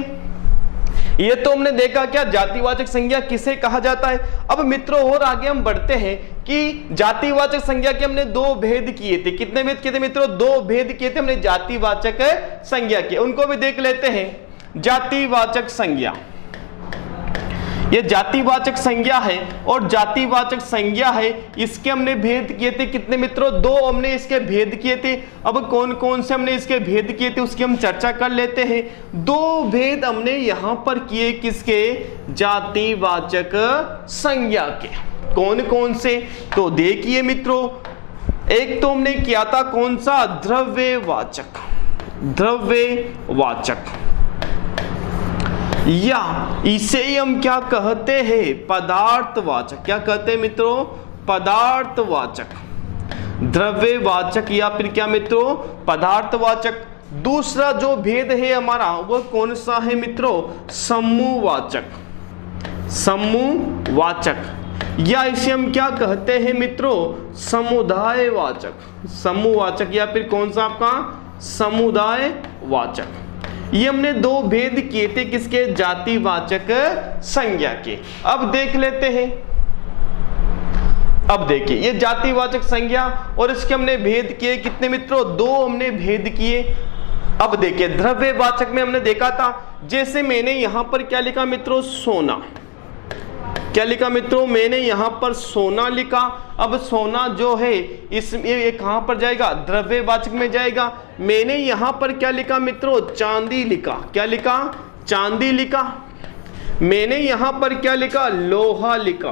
ये तो हमने देखा क्या जातिवाचक संज्ञा किसे कहा जाता है। अब मित्रों और आगे हम बढ़ते हैं कि जातिवाचक संज्ञा के हमने दो भेद किए थे। कितने भेद किए थे मित्रों, दो भेद किए थे हमने जातिवाचक संज्ञा के, उनको भी देख लेते हैं। जातिवाचक संज्ञा, ये जातिवाचक संज्ञा है और जातिवाचक संज्ञा है, इसके हमने भेद किए थे कितने मित्रों, दो हमने इसके भेद किए थे। अब कौन कौन से हमने इसके भेद किए थे उसकी हम चर्चा कर लेते हैं। दो भेद हमने यहां पर किए, किसके, जातिवाचक संज्ञा के। कौन कौन से, तो देखिए मित्रों, एक तो हमने किया था कौन सा, द्रव्यवाचक। द्रव्यवाचक, या इसे हम क्या कहते हैं, पदार्थवाचक। क्या कहते हैं मित्रों, पदार्थवाचक। द्रव्यवाचक या फिर क्या मित्रों, पदार्थवाचक। दूसरा जो भेद है हमारा वो कौन सा है मित्रों, समूहवाचक। समूहवाचक, या इसे हम क्या कहते हैं मित्रों, समुदायवाचक। समूहवाचक या फिर कौन सा आपका, समुदायवाचक। ये हमने दो भेद किए थे किसके, जातिवाचक संज्ञा के। अब देख लेते हैं। अब देखिए, ये जातिवाचक संज्ञा और इसके हमने भेद किए कितने मित्रों, दो हमने भेद किए। अब देखिए, द्रव्यवाचक में हमने देखा था, जैसे मैंने यहां पर क्या लिखा मित्रों, सोना। क्या लिखा मित्रों, मैंने यहां पर सोना लिखा। अब सोना जो है इसमें ये कहां पर जाएगा, द्रव्यवाचक में जाएगा। मैंने यहां पर क्या लिखा मित्रों, चांदी लिखा। क्या लिखा, चांदी लिखा। मैंने यहां पर क्या लिखा, लोहा लिखा।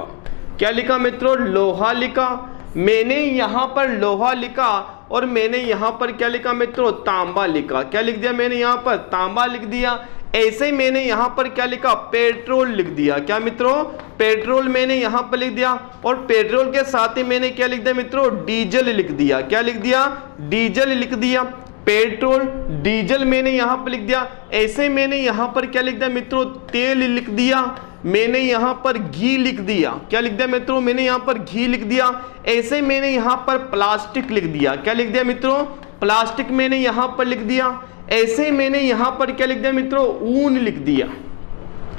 क्या लिखा मित्रों, लोहा लिखा। मैंने यहां पर लोहा लिखा और मैंने यहां पर क्या लिखा मित्रों, तांबा लिखा। क्या लिख दिया मैंने यहां पर, तांबा लिख दिया। ऐसे मैंने यहां पर क्या लिखा, पेट्रोल लिख दिया। क्या मित्रों, पेट्रोल मैंने यहां पर लिख दिया। और पेट्रोल के साथ ही मैंने क्या लिख दिया मित्रों, डीजल लिख दिया। क्या लिख दिया, डीजल लिख दिया। पेट्रोल, डीजल मैंने यहां पर लिख दिया। ऐसे मैंने यहां पर क्या लिख दिया मित्रों, तेल लिख दिया। मैंने यहां पर घी लिख दिया। क्या लिख दिया मित्रों, मैंने यहां पर घी लिख दिया। ऐसे मैंने यहां पर प्लास्टिक लिख दिया। क्या लिख दिया मित्रों, प्लास्टिक मैंने यहां पर लिख दिया। ऐसे मैंने यहां पर क्या लिख दिया मित्रों, ऊन लिख दिया।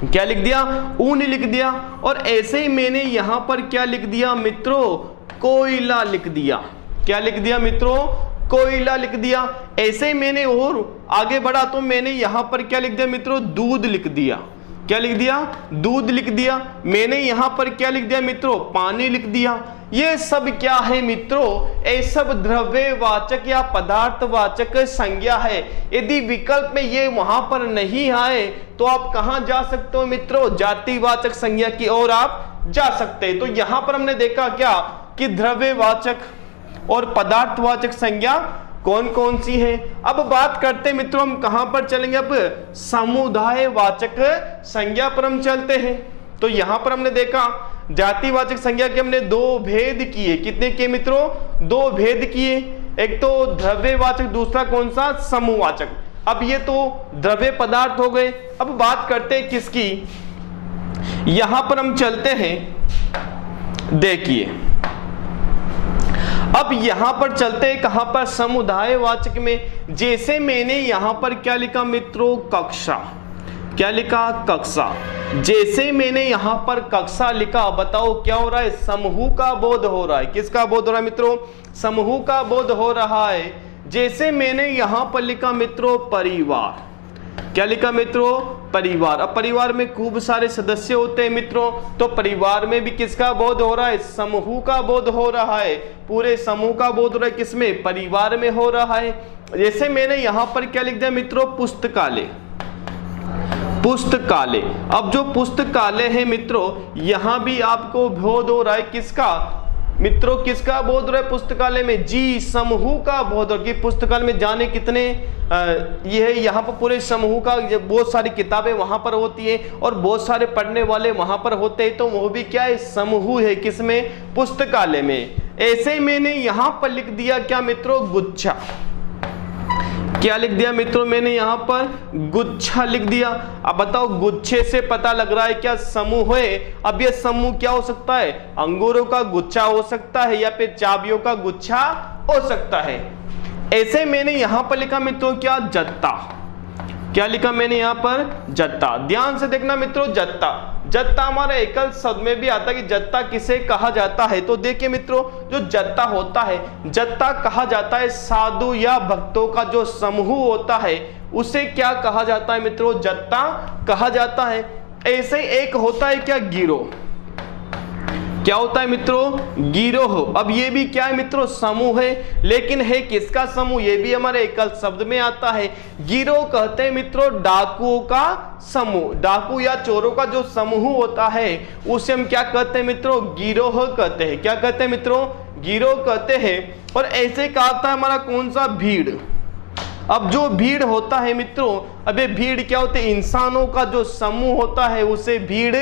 क्या लिख दिया, ऊन लिख दिया। और ऐसे ही मैंने यहां पर क्या लिख दिया मित्रों, कोयला लिख दिया। क्या लिख दिया मित्रों, कोयला लिख दिया। ऐसे ही मैंने और आगे बढ़ा तो मैंने यहां पर क्या लिख दिया मित्रों, दूध लिख दिया। क्या लिख दिया, दूध लिख दिया। मैंने यहां पर क्या लिख दिया मित्रों, पानी लिख दिया। ये सब क्या है मित्रों, ये सब द्रव्यवाचक या पदार्थवाचक संज्ञा है। यदि विकल्प में ये वहां पर नहीं आए तो आप कहां जा सकते हो मित्रों, जातिवाचक संज्ञा की ओर आप जा सकते हैं। तो यहां पर हमने देखा क्या कि द्रव्यवाचक और पदार्थवाचक संज्ञा कौन कौन सी है। अब बात करते हैं मित्रों, हम कहां पर चलेंगे, अब समुदायवाचक संज्ञा पर हम चलते हैं। तो यहां पर हमने देखा जातिवाचक संज्ञा के हमने दो भेद किए। कितने किए मित्रों, दो भेद किए। एक तो द्रव्यवाचक, दूसरा कौन सा, समूहवाचक। अब ये तो द्रव्य पदार्थ हो गए। अब बात करते हैं किसकी, यहां पर हम चलते हैं। देखिए, अब यहां पर चलते हैं कहां पर, समुदायवाचक में। जैसे मैंने यहां पर क्या लिखा मित्रों, कक्षा, क्या लिखा, कक्षा। जैसे मैंने यहां पर कक्षा लिखा, बताओ क्या हो रहा है, समूह का बोध हो रहा है। किसका बोध हो रहा है मित्रों, समूह का बोध हो रहा है। जैसे मैंने यहां पर लिखा मित्रों परिवार, क्या लिखा मित्रों, परिवार। अब परिवार में खूब सारे सदस्य होते हैं मित्रों, तो परिवार में भी किसका बोध हो रहा है, समूह का बोध हो रहा है। पूरे समूह का बोध हो रहा है किसमें, परिवार में हो रहा है। जैसे मैंने यहां पर क्या लिख दिया मित्रों, पुस्तकालय, पुस्तकालय। अब जो पुस्तकालय है मित्रों, यहां भी आपको बोध हो रहा है किसका मित्रों, किसका बोध हो रहा है पुस्तकालय में, जी समूह का बोध हो रहा है। कि पुस्तकालय में जाने कितने ये है, यहाँ पर पूरे समूह का बहुत सारी किताबें वहां पर होती है और बहुत सारे पढ़ने वाले वहां पर होते हैं, तो वो भी क्या है, समूह है। किसमें, पुस्तकालय में। ऐसे मैंने यहां पर लिख दिया क्या मित्रों, गुच्छा। क्या लिख दिया मित्रों, मैंने यहां पर गुच्छा लिख दिया। अब बताओ गुच्छे से पता लग रहा है क्या समूह है। अब ये समूह क्या हो सकता है, अंगूरों का गुच्छा हो सकता है या फिर चाबियों का गुच्छा हो सकता है। ऐसे मैंने यहां पर लिखा मित्रों क्या, जत्ता। क्या लिखा मैंने यहां पर, जत्ता। ध्यान से देखना मित्रों, जत्ता, जत्ता हमारे एकल शब्द में भी आता है कि जत्ता किसे कहा जाता है। तो देखिए मित्रों, जो जत्ता होता है, जत्ता कहा जाता है साधु या भक्तों का जो समूह होता है, उसे क्या कहा जाता है मित्रों, जत्ता कहा जाता है। ऐसे एक होता है क्या, गिरोह। क्या होता है मित्रों, गिरोह। अब ये भी क्या है मित्रों, समूह है, लेकिन है किसका समूह, ये भी हमारे एकल शब्द में आता है। गिरोह कहते हैं मित्रों डाकुओं का समूह, डाकू या चोरों का जो समूह होता है उसे हम क्या कहते हैं मित्रों, गिरोह कहते हैं। क्या कहते हैं मित्रों, गिरोह कहते हैं। और ऐसे कहता है हमारा कौन सा, भीड़। अब जो भीड़ होता है मित्रों, अब ये भीड़ क्या होते हैं, इंसानों का जो समूह होता है उसे भीड़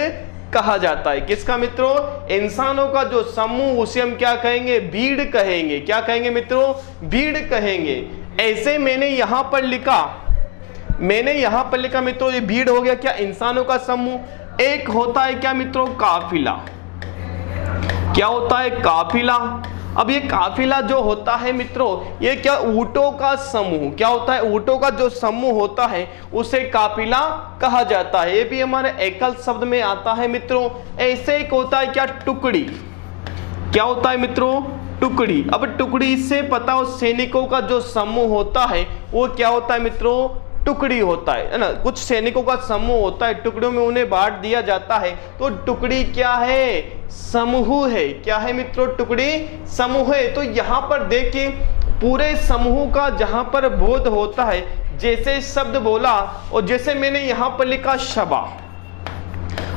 कहा जाता है। किसका मित्रों, इंसानों का जो समूह, उसे हम क्या कहेंगे, भीड़ कहेंगे। क्या कहेंगे मित्रों, भीड़ कहेंगे। ऐसे मैंने यहां पर लिखा, मैंने यहां पर लिखा मित्रों, ये भीड़ हो गया क्या, इंसानों का समूह। एक होता है क्या मित्रों, काफिला। क्या होता है, काफिला। अब ये काफिला जो होता है मित्रों, ये क्या, ऊंटों का समूह। क्या होता है, ऊंटों का जो समूह होता है उसे काफिला कहा जाता है। ये भी हमारे एकल शब्द में आता है मित्रों। ऐसे एक होता है क्या, टुकड़ी। क्या होता है मित्रों, टुकड़ी। अब टुकड़ी से पता हो, सैनिकों का जो समूह होता है वो क्या होता है मित्रों, टुकड़ी होता है ना। कुछ सैनिकों का समूह होता है, टुकड़ियों में उन्हें बांट दिया जाता है, तो टुकड़ी क्या है, समूह है। क्या है मित्रों, टुकड़ी समूह है। तो यहाँ पर देखिए, पूरे समूह का जहां पर बोध होता है, जैसे शब्द बोला और जैसे मैंने यहां पर लिखा सभा।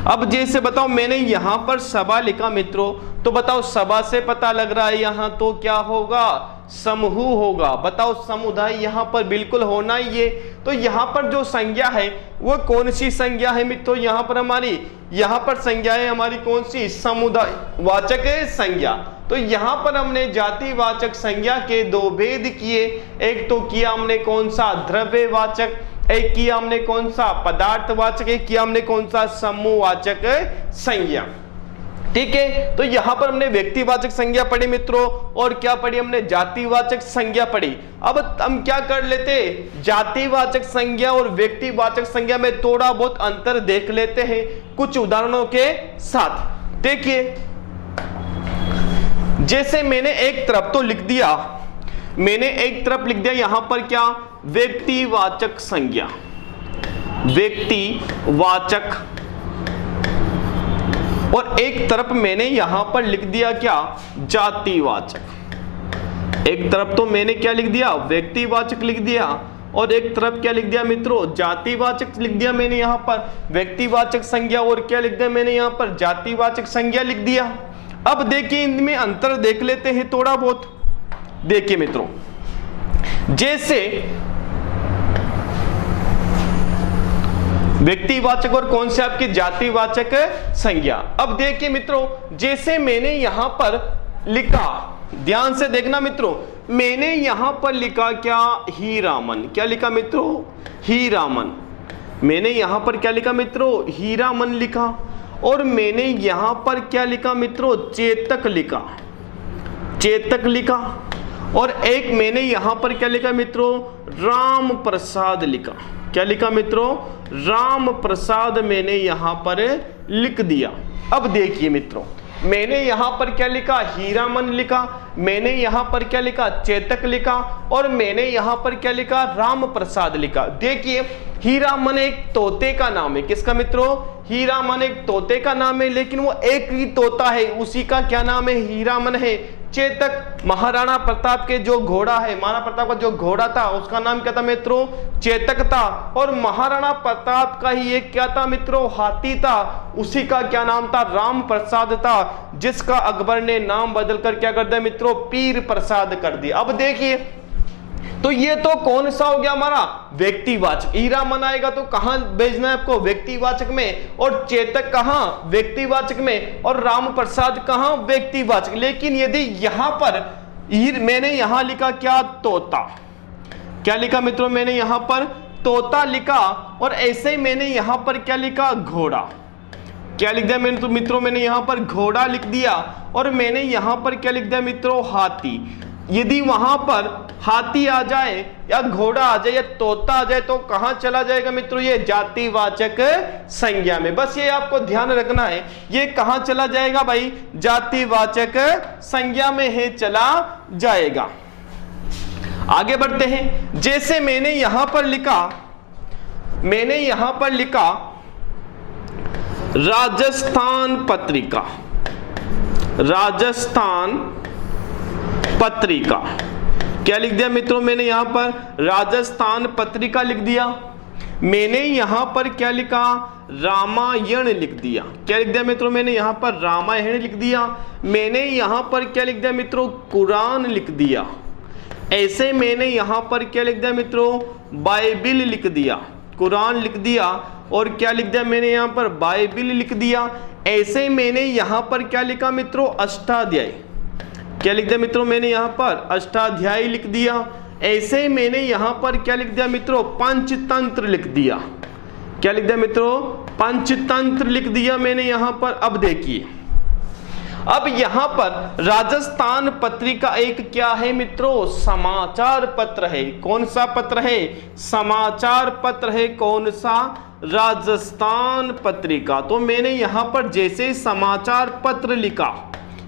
अब जैसे बताओ, मैंने यहां पर सभा लिखा मित्रों, तो बताओ सभा से पता लग रहा है यहां तो क्या होगा, समूह होगा। बताओ समुदाय यहां पर बिल्कुल होना ही है। तो यहां पर जो संज्ञा है वो कौन सी संज्ञा है मित्रों, यहां पर हमारी, यहां पर संज्ञा है हमारी कौन सी, समुदाय वाचक संज्ञा। तो यहां पर हमने जातिवाचक संज्ञा के दो भेद किए। एक तो किया हमने कौन सा, द्रव्यवाचक, एक किया हमने कौन सा, पदार्थवाचक, एक किया हमने कौन सा, समूहवाचक संज्ञा। ठीक है, तो यहां पर हमने व्यक्तिवाचक संज्ञा पढ़ी मित्रों, और क्या पढ़ी हमने, जातिवाचक संज्ञा पढ़ी। अब हम क्या कर लेते, जातिवाचक संज्ञा और व्यक्तिवाचक संज्ञा में थोड़ा बहुत अंतर देख लेते हैं कुछ उदाहरणों के साथ। देखिए, जैसे मैंने एक तरफ तो लिख दिया, मैंने एक तरफ लिख दिया यहां पर क्या, व्यक्तिवाचक संज्ञा, व्यक्तिवाचक, और एक तरफ मैंने यहां पर लिख दिया क्या, जातिवाचक। एक तरफ तो मैंने क्या लिख दिया, व्यक्तिवाचक लिख दिया, और एक तरफ क्या लिख दिया मित्रों, जातिवाचक लिख दिया मैंने यहां पर व्यक्तिवाचक संज्ञा, और क्या लिख दिया मैंने यहां पर, जातिवाचक संज्ञा लिख दिया। अब देखिए, इनमें अंतर देख लेते हैं थोड़ा बहुत। देखिए मित्रों, जैसे व्यक्तिवाचक और कौन से आपकी जातिवाचक संज्ञा। अब देखिए मित्रों, जैसे मैंने यहां पर लिखा, ध्यान से देखना मित्रों, मैंने यहां पर लिखा क्या, हीरामन। क्या लिखा मित्रों, हीरामन। मैंने यहां पर क्या लिखा मित्रों, हीरामन लिखा। और मैंने यहां पर क्या लिखा मित्रों, चेतक लिखा। चेतक लिखा, और एक मैंने यहां पर क्या लिखा मित्रों, राम प्रसाद लिखा। क्या लिखा मित्रों, राम प्रसाद मैंने यहां पर लिख दिया। अब देखिए मित्रों, मैंने यहां पर क्या लिखा, हीरामन लिखा, मैंने यहां पर क्या लिखा, चेतक लिखा, और मैंने यहां पर क्या लिखा, राम प्रसाद लिखा। देखिए हीरामन एक तोते का नाम है। किसका मित्रों, हीरामन एक तोते का नाम है, लेकिन वो एक ही तोता है, उसी का क्या नाम है, हीरामन है। चेतक महाराणा प्रताप के जो घोड़ा है, महाराणा प्रताप का जो घोड़ा था उसका नाम क्या था मित्रों, चेतक था। और महाराणा प्रताप का ही एक क्या था मित्रों, हाथी था, उसी का क्या नाम था, राम प्रसाद था, जिसका अकबर ने नाम बदलकर क्या कर दिया मित्रों, पीर प्रसाद कर दिया। अब देखिए, तो ये तो कौन सा हो गया हमारा, व्यक्तिवाचक। हीरामन आएगा तो कहां भेजना है आपको, व्यक्तिवाचक में, और चेतक कहां, व्यक्तिवाचक में, और राम प्रसाद कहां, व्यक्तिवाचक। लेकिन यदि यहां पर मैंने यहां लिखा क्या, तोता, क्या लिखा मित्रों, मैंने यहां पर तोता लिखा, और ऐसे ही मैंने यहां पर क्या लिखा, घोड़ा। क्या लिख दिया मैंने तो मित्रों, मैंने यहां पर घोड़ा लिख दिया, और मैंने यहां पर क्या लिख दिया मित्रों, हाथी। यदि वहां पर हाथी आ जाए या घोड़ा आ जाए या तोता आ जाए तो कहां चला जाएगा मित्रों, ये जातिवाचक संज्ञा में। बस ये आपको ध्यान रखना है, ये कहां चला जाएगा भाई, जातिवाचक संज्ञा में है चला जाएगा। आगे बढ़ते हैं। जैसे मैंने यहां पर लिखा, मैंने यहां पर लिखा राजस्थान पत्रिका, राजस्थान पत्रिका। क्या लिख दिया मित्रों, मैंने यहां पर राजस्थान पत्रिका लिख दिया। मैंने यहां पर क्या लिखा, रामायण लिख दिया। क्या लिख दिया मित्रों, मैंने यहां पर रामायण लिख दिया। मैंने यहां पर क्या लिख दिया मित्रों, कुरान लिख दिया। ऐसे मैंने यहां पर क्या लिख दिया मित्रों, बाइबिल लिख दिया, कुरान लिख दिया, और क्या लिख दिया मैंने यहां पर, बाइबिल लिख दिया। ऐसे मैंने यहां पर क्या लिखा मित्रों, अष्टाध्यायी। क्या लिख दिया मित्रों, मैंने यहां पर अष्टाध्यायी लिख दिया। ऐसे मैंने यहां पर क्या लिख दिया मित्रों, पंचतंत्र लिख दिया। क्या लिख दिया मित्रों, पंचतंत्र लिख दिया मैंने यहां पर। अब देखिए, अब यहां पर राजस्थान पत्रिका एक क्या है मित्रों, समाचार पत्र है। कौन सा पत्र है, समाचार पत्र है। कौन सा, राजस्थान पत्रिका। तो मैंने यहां पर जैसे समाचार पत्र लिखा,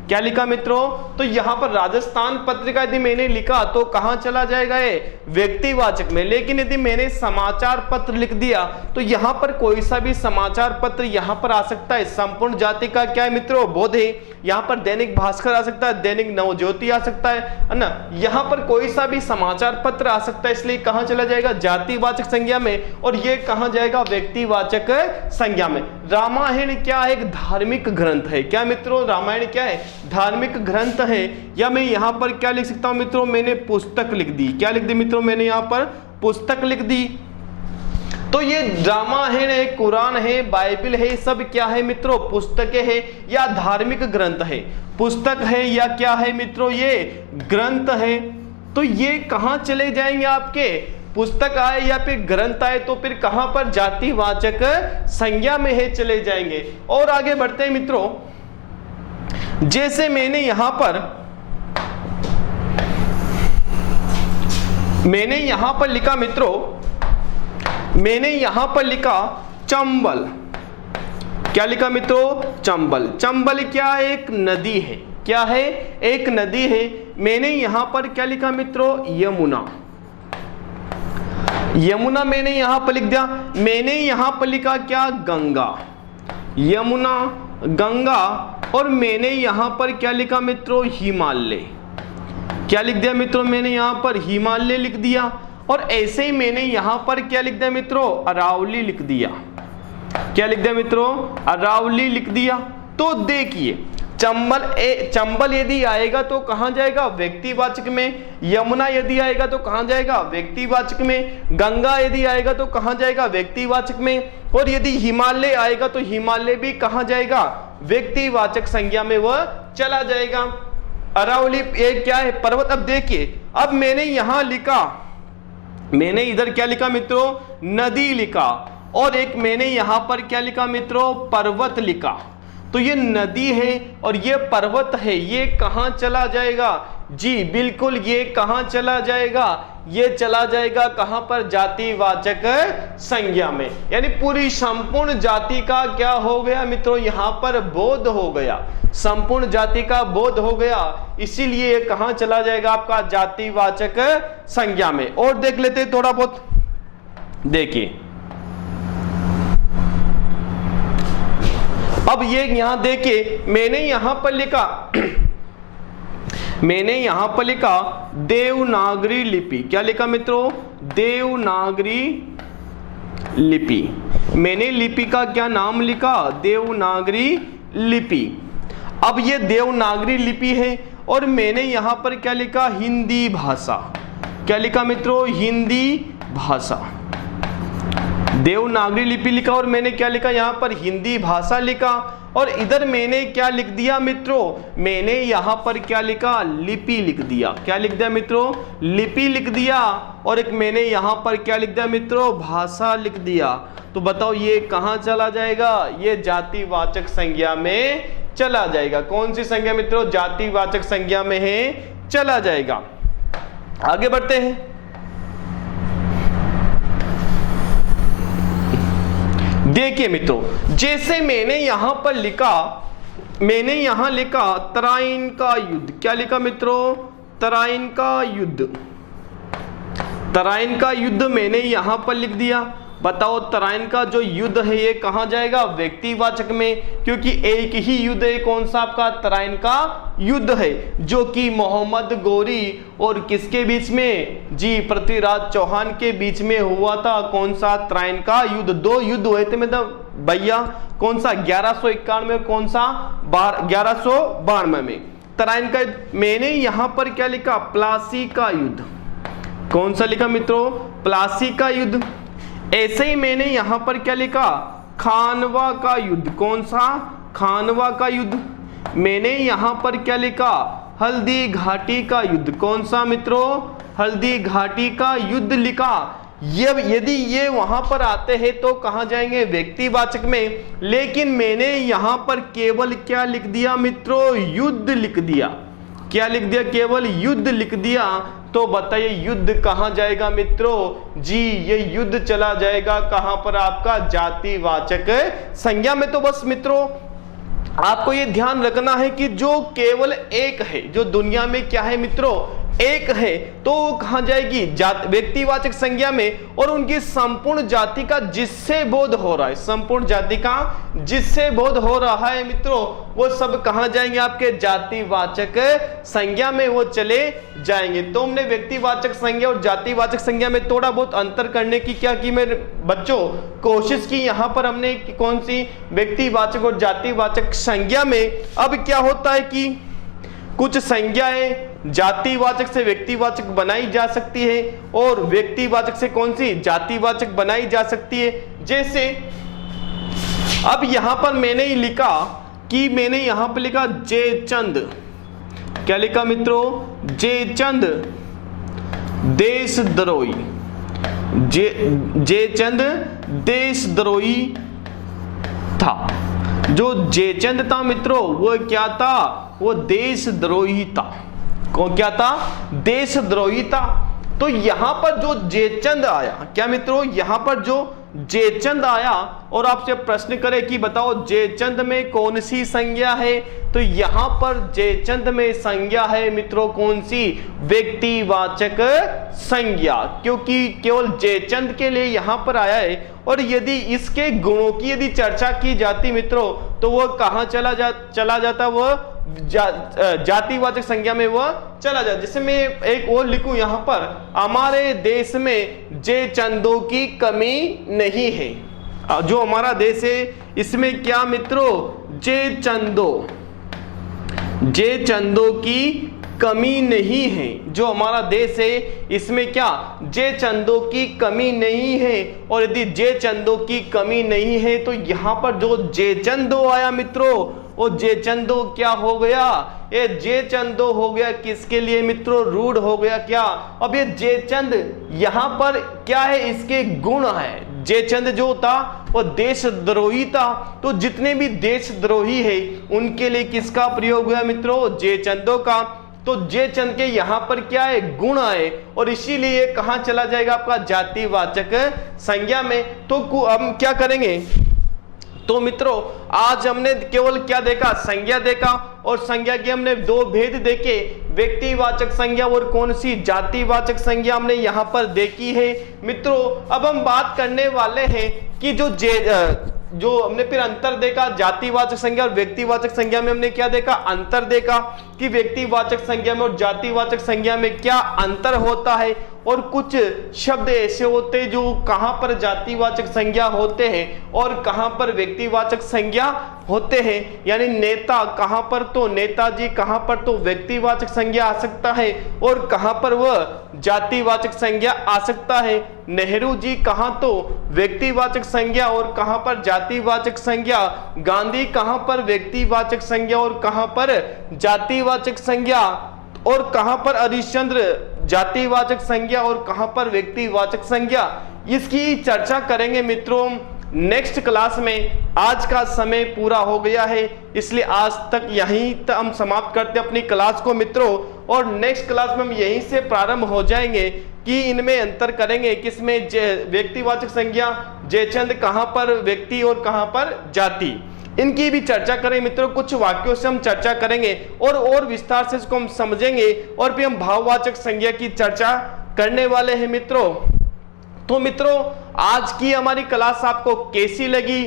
क्या लिखा मित्रों, तो यहां पर राजस्थान पत्रिका यदि मैंने लिखा तो कहां चला जाएगा, ये व्यक्तिवाचक में। लेकिन यदि मैंने समाचार पत्र लिख दिया तो यहां पर कोई सा भी समाचार पत्र यहां पर आ सकता है। संपूर्ण जाति का क्या है मित्रों, बोध है। यहां पर दैनिक भास्कर आ सकता है, दैनिक नवज्योति आ सकता है ना। यहां पर कोई सा भी समाचार पत्र आ सकता है, इसलिए कहां चला जाएगा, जातिवाचक संज्ञा में, और ये कहां जाएगा, व्यक्तिवाचक संज्ञा में। रामायण क्या है, एक धार्मिक ग्रंथ है। क्या मित्रों, रामायण क्या है, धार्मिक ग्रंथ है। या मैं यहां पर क्या लिख सकता हूं मित्रों, मैंने पुस्तक लिख दी। क्या लिख दी मित्रों, मैंने यहां पर पुस्तक लिख दी। तो ये रामायण है, कुरान है, बाइबिल है, सब क्या है मित्रों, पुस्तकें है या धार्मिक ग्रंथ है। पुस्तक है या क्या है मित्रों, ये ग्रंथ है। तो ये कहां चले जाएंगे आपके, पुस्तक आए या फिर ग्रंथ आए तो फिर कहां पर, जातिवाचक संज्ञा में है चले जाएंगे। और आगे बढ़ते हैं मित्रों। जैसे मैंने यहां पर लिखा मित्रों, मैंने यहां पर लिखा चंबल। क्या लिखा मित्रों, चंबल। चंबल क्या है, एक नदी है। क्या है, एक नदी है। मैंने यहां पर क्या लिखा मित्रों, यमुना। यमुना मैंने यहां पर लिख दिया। मैंने यहां पर लिखा क्या, गंगा। यमुना, गंगा, और मैंने यहां पर क्या लिखा मित्रों, हिमालय। क्या लिख दिया मित्रों, मैंने यहां पर हिमालय लिख दिया। और ऐसे ही मैंने यहां पर क्या लिख दिया मित्रों, अरावली लिख दिया। क्या लिख दिया मित्रों, अरावली लिख दिया। तो देखिए, चंबल यदि आएगा तो कहां जाएगा, व्यक्तिवाचक में। यमुना यदि आएगा तो कहां जाएगा, व्यक्तिवाचक में। गंगा यदि आएगा तो कहां जाएगा, व्यक्तिवाचक में। और यदि हिमालय आएगा तो हिमालय भी कहां जाएगा, व्यक्तिवाचक संज्ञा में वह चला जाएगा। अरावली ये क्या है, पर्वत। अब देखिए, अब मैंने यहां लिखा, मैंने इधर क्या लिखा मित्रों, नदी लिखा, और एक मैंने यहां पर क्या लिखा मित्रों, पर्वत लिखा। तो ये नदी है और ये पर्वत है, ये कहां चला जाएगा? जी बिल्कुल, ये कहां चला जाएगा? ये चला जाएगा कहां पर? जातिवाचक संज्ञा में। यानी पूरी संपूर्ण जाति का क्या हो गया मित्रों? यहां पर बोध हो गया, संपूर्ण जाति का बोध हो गया, इसीलिए कहां चला जाएगा आपका? जातिवाचक संज्ञा में। और देख लेते हैं थोड़ा बहुत, देखिए अब ये यहां देखिए, मैंने यहां पर लिखा मैंने यहां पर लिखा देवनागरी लिपि। क्या लिखा मित्रों? देवनागरी लिपि। मैंने लिपि का क्या नाम लिखा? देवनागरी लिपि। अब ये देवनागरी लिपि है और मैंने यहां पर क्या लिखा? हिंदी भाषा। क्या लिखा मित्रों? हिंदी भाषा। देवनागरी लिपि लिखा और मैंने क्या लिखा? यहां पर हिंदी भाषा लिखा। और इधर मैंने क्या लिख दिया मित्रों? मैंने यहां पर क्या लिखा? लिपि लिख दिया। क्या लिख दिया मित्रों? लिपि लिख दिया। और एक मैंने यहां पर क्या लिख दिया मित्रों? भाषा लिख दिया। तो बताओ ये कहां चला जाएगा? ये जातिवाचक संज्ञा में चला जाएगा। कौन सी संज्ञा मित्रों? जातिवाचक संज्ञा में है, चला जाएगा। आगे बढ़ते हैं। देखिए मित्रों, जैसे मैंने यहां पर लिखा, मैंने यहां लिखा तराइन का युद्ध। क्या लिखा मित्रों? तराइन का युद्ध। तराइन का युद्ध मैंने यहां पर लिख दिया। बताओ तराइन का जो युद्ध है ये कहां जाएगा? व्यक्तिवाचक में, क्योंकि एक ही युद्ध है। कौन सा आपका? तराइन का युद्ध है, जो कि मोहम्मद गोरी और किसके बीच में? जी पृथ्वीराज चौहान के बीच में हुआ था। कौन सा? तराइन का युद्ध। दो युद्ध हुए थे मतलब भैया। कौन सा? 1191 में और कौन सा? 1192 में तराइन का। मैंने यहां पर क्या लिखा? प्लासी का युद्ध। कौन सा लिखा मित्रों? प्लासी का युद्ध। ऐसे ही मैंने यहां पर क्या लिखा? खानवा का युद्ध। कौन सा? खानवा का युद्ध। मैंने यहां पर क्या लिखा? हल्दी घाटी का युद्ध। कौन सा मित्रों? हल्दी घाटी का युद्ध लिखा। यदि ये वहां पर आते हैं तो कहां जाएंगे? व्यक्तिवाचक में। लेकिन मैंने यहां पर केवल क्या लिख दिया मित्रों? युद्ध लिख दिया। क्या लिख दिया? केवल युद्ध लिख दिया। तो बताइए युद्ध कहां जाएगा मित्रों? जी ये युद्ध चला जाएगा कहां पर? आपका जातिवाचक संज्ञा में। तो बस मित्रों आपको ये ध्यान रखना है कि जो केवल एक है, जो दुनिया में क्या है मित्रों? एक है, तो वो कहां जाएगी? व्यक्तिवाचक संज्ञा में। और उनकी संपूर्ण जाति का जिससे बोध हो रहा है, संपूर्ण जाति का जिससे बोध हो रहा है मित्रों, वो सब कहां जाएंगे? आपके जातिवाचक संज्ञा में वो चले जाएंगे। तो हमने व्यक्तिवाचक संज्ञा और जातिवाचक संज्ञा में थोड़ा बहुत अंतर करने की क्या की मेरे बच्चों? कोशिश की। यहां पर हमने कौन सी? व्यक्तिवाचक और जातिवाचक संज्ञा में। अब क्या होता है कि कुछ संज्ञाएं जातिवाचक से व्यक्तिवाचक बनाई जा सकती है और व्यक्तिवाचक से कौन सी? जातिवाचक बनाई जा सकती है। जैसे अब यहां पर मैंने ही लिखा कि मैंने यहां पर लिखा जयचंद। क्या लिखा मित्रों? जयचंद देशद्रोही। जयचंद देशद्रोही था। जो जयचंद था मित्रों वो क्या था? वो देशद्रोही था। कौन क्या था? देशद्रोही था। तो यहां पर जो जयचंद आया, क्या मित्रों? यहां पर जो जयचंद आया और आपसे प्रश्न करे कि बताओ जयचंद में कौन सी संज्ञा है? तो यहां पर जयचंद में संज्ञा है मित्रों कौन सी? व्यक्तिवाचक संज्ञा, क्योंकि केवल जयचंद के लिए यहां पर आया है। और यदि इसके गुणों की यदि चर्चा की जाती मित्रों तो वो कहां चला जाता? वो जातिवाचक संज्ञा में वह चला जाता। जैसे मैं एक और लिखूं यहां पर, हमारे देश में जयचंदों की कमी नहीं है। जो हमारा देश है इसमें क्या मित्रों? जयचंदों की कमी नहीं है। जो हमारा देश है इसमें क्या? जयचंदों की कमी नहीं है। और यदि जयचंदों की कमी नहीं है तो यहां पर जो जयचंदो आया मित्रों, वो जयचंदो क्या हो गया? ये जयचंदो हो गया किसके लिए मित्रों? रूढ़ हो गया। क्या अब ये जयचंद यहां पर क्या है? इसके गुण है। जयचंद जो था वो देशद्रोही था, तो जितने भी देशद्रोही है उनके लिए किसका प्रयोग हुआ मित्रों? जयचंदों का। तो जयचंद के यहां पर क्या है? गुण आए, और इसीलिए कहां चला जाएगा आपका? जातिवाचक संज्ञा में। तो हम क्या करेंगे? तो मित्रों आज हमने केवल क्या देखा? संज्ञा देखा, और संज्ञा के हमने दो भेद देखे, व्यक्तिवाचक संज्ञा और कौन सी? जातिवाचक संज्ञा हमने यहां पर देखी है मित्रों। अब हम बात करने वाले हैं कि जो हमने फिर अंतर देखा जातिवाचक संज्ञा और व्यक्तिवाचक संज्ञा में। हमने क्या देखा? अंतर देखा कि व्यक्तिवाचक संज्ञा में और जातिवाचक संज्ञा में क्या अंतर होता है, और कुछ शब्द ऐसे होते हैं जो कहां पर जातिवाचक संज्ञा होते हैं और कहां पर व्यक्तिवाचक संज्ञा होते हैं। यानी नेता कहां पर? तो नेताजी। कहां पर? तो व्यक्तिवाचक संज्ञा आ सकता है, और कहां पर वह जातिवाचक संज्ञा आ सकता है। नेहरू जी कहां? तो व्यक्तिवाचक संज्ञा और कहां पर? जातिवाचक संज्ञा। गांधी कहां पर? व्यक्तिवाचक संज्ञा और कहां पर? जातिवाचक संज्ञा। और कहां पर? हरिश्चंद्र जातिवाचक संज्ञा और कहां पर? व्यक्तिवाचक संज्ञा। इसकी चर्चा करेंगे मित्रों नेक्स्ट क्लास में। आज का समय पूरा हो गया है, इसलिए आज तक यहीं तक हम समाप्त करते हैं अपनी क्लास को मित्रों, और नेक्स्ट क्लास में हम यहीं से प्रारंभ हो जाएंगे कि इनमें अंतर करेंगे, किसमें? व्यक्तिवाचक संज्ञा, जयचंद कहां पर व्यक्ति और कहां पर जाति, इनकी भी चर्चा करें मित्रों। कुछ वाक्यों से हम चर्चा करेंगे और विस्तार से इसको हम समझेंगे, और फिर हम भाववाचक संज्ञा की चर्चा करने वाले हैं मित्रों। तो मित्रों आज की हमारी क्लास आपको कैसी लगी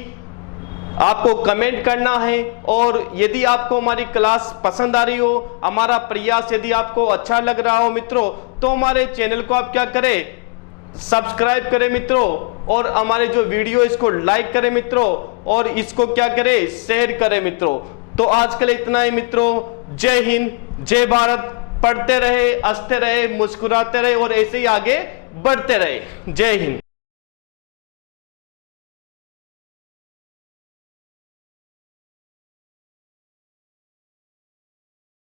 आपको कमेंट करना है, और यदि आपको हमारी क्लास पसंद आ रही हो, हमारा प्रयास यदि आपको अच्छा लग रहा हो मित्रों, तो हमारे चैनल को आप क्या करें? सब्सक्राइब करें मित्रों, और हमारे जो वीडियो इसको लाइक करें मित्रों, और इसको क्या करें? शेयर करें मित्रों। तो आज के लिए इतना ही मित्रों। जय हिंद, जय भारत। पढ़ते रहे, हंसते रहे, मुस्कुराते रहे, और ऐसे ही आगे बढ़ते रहे। जय हिंद।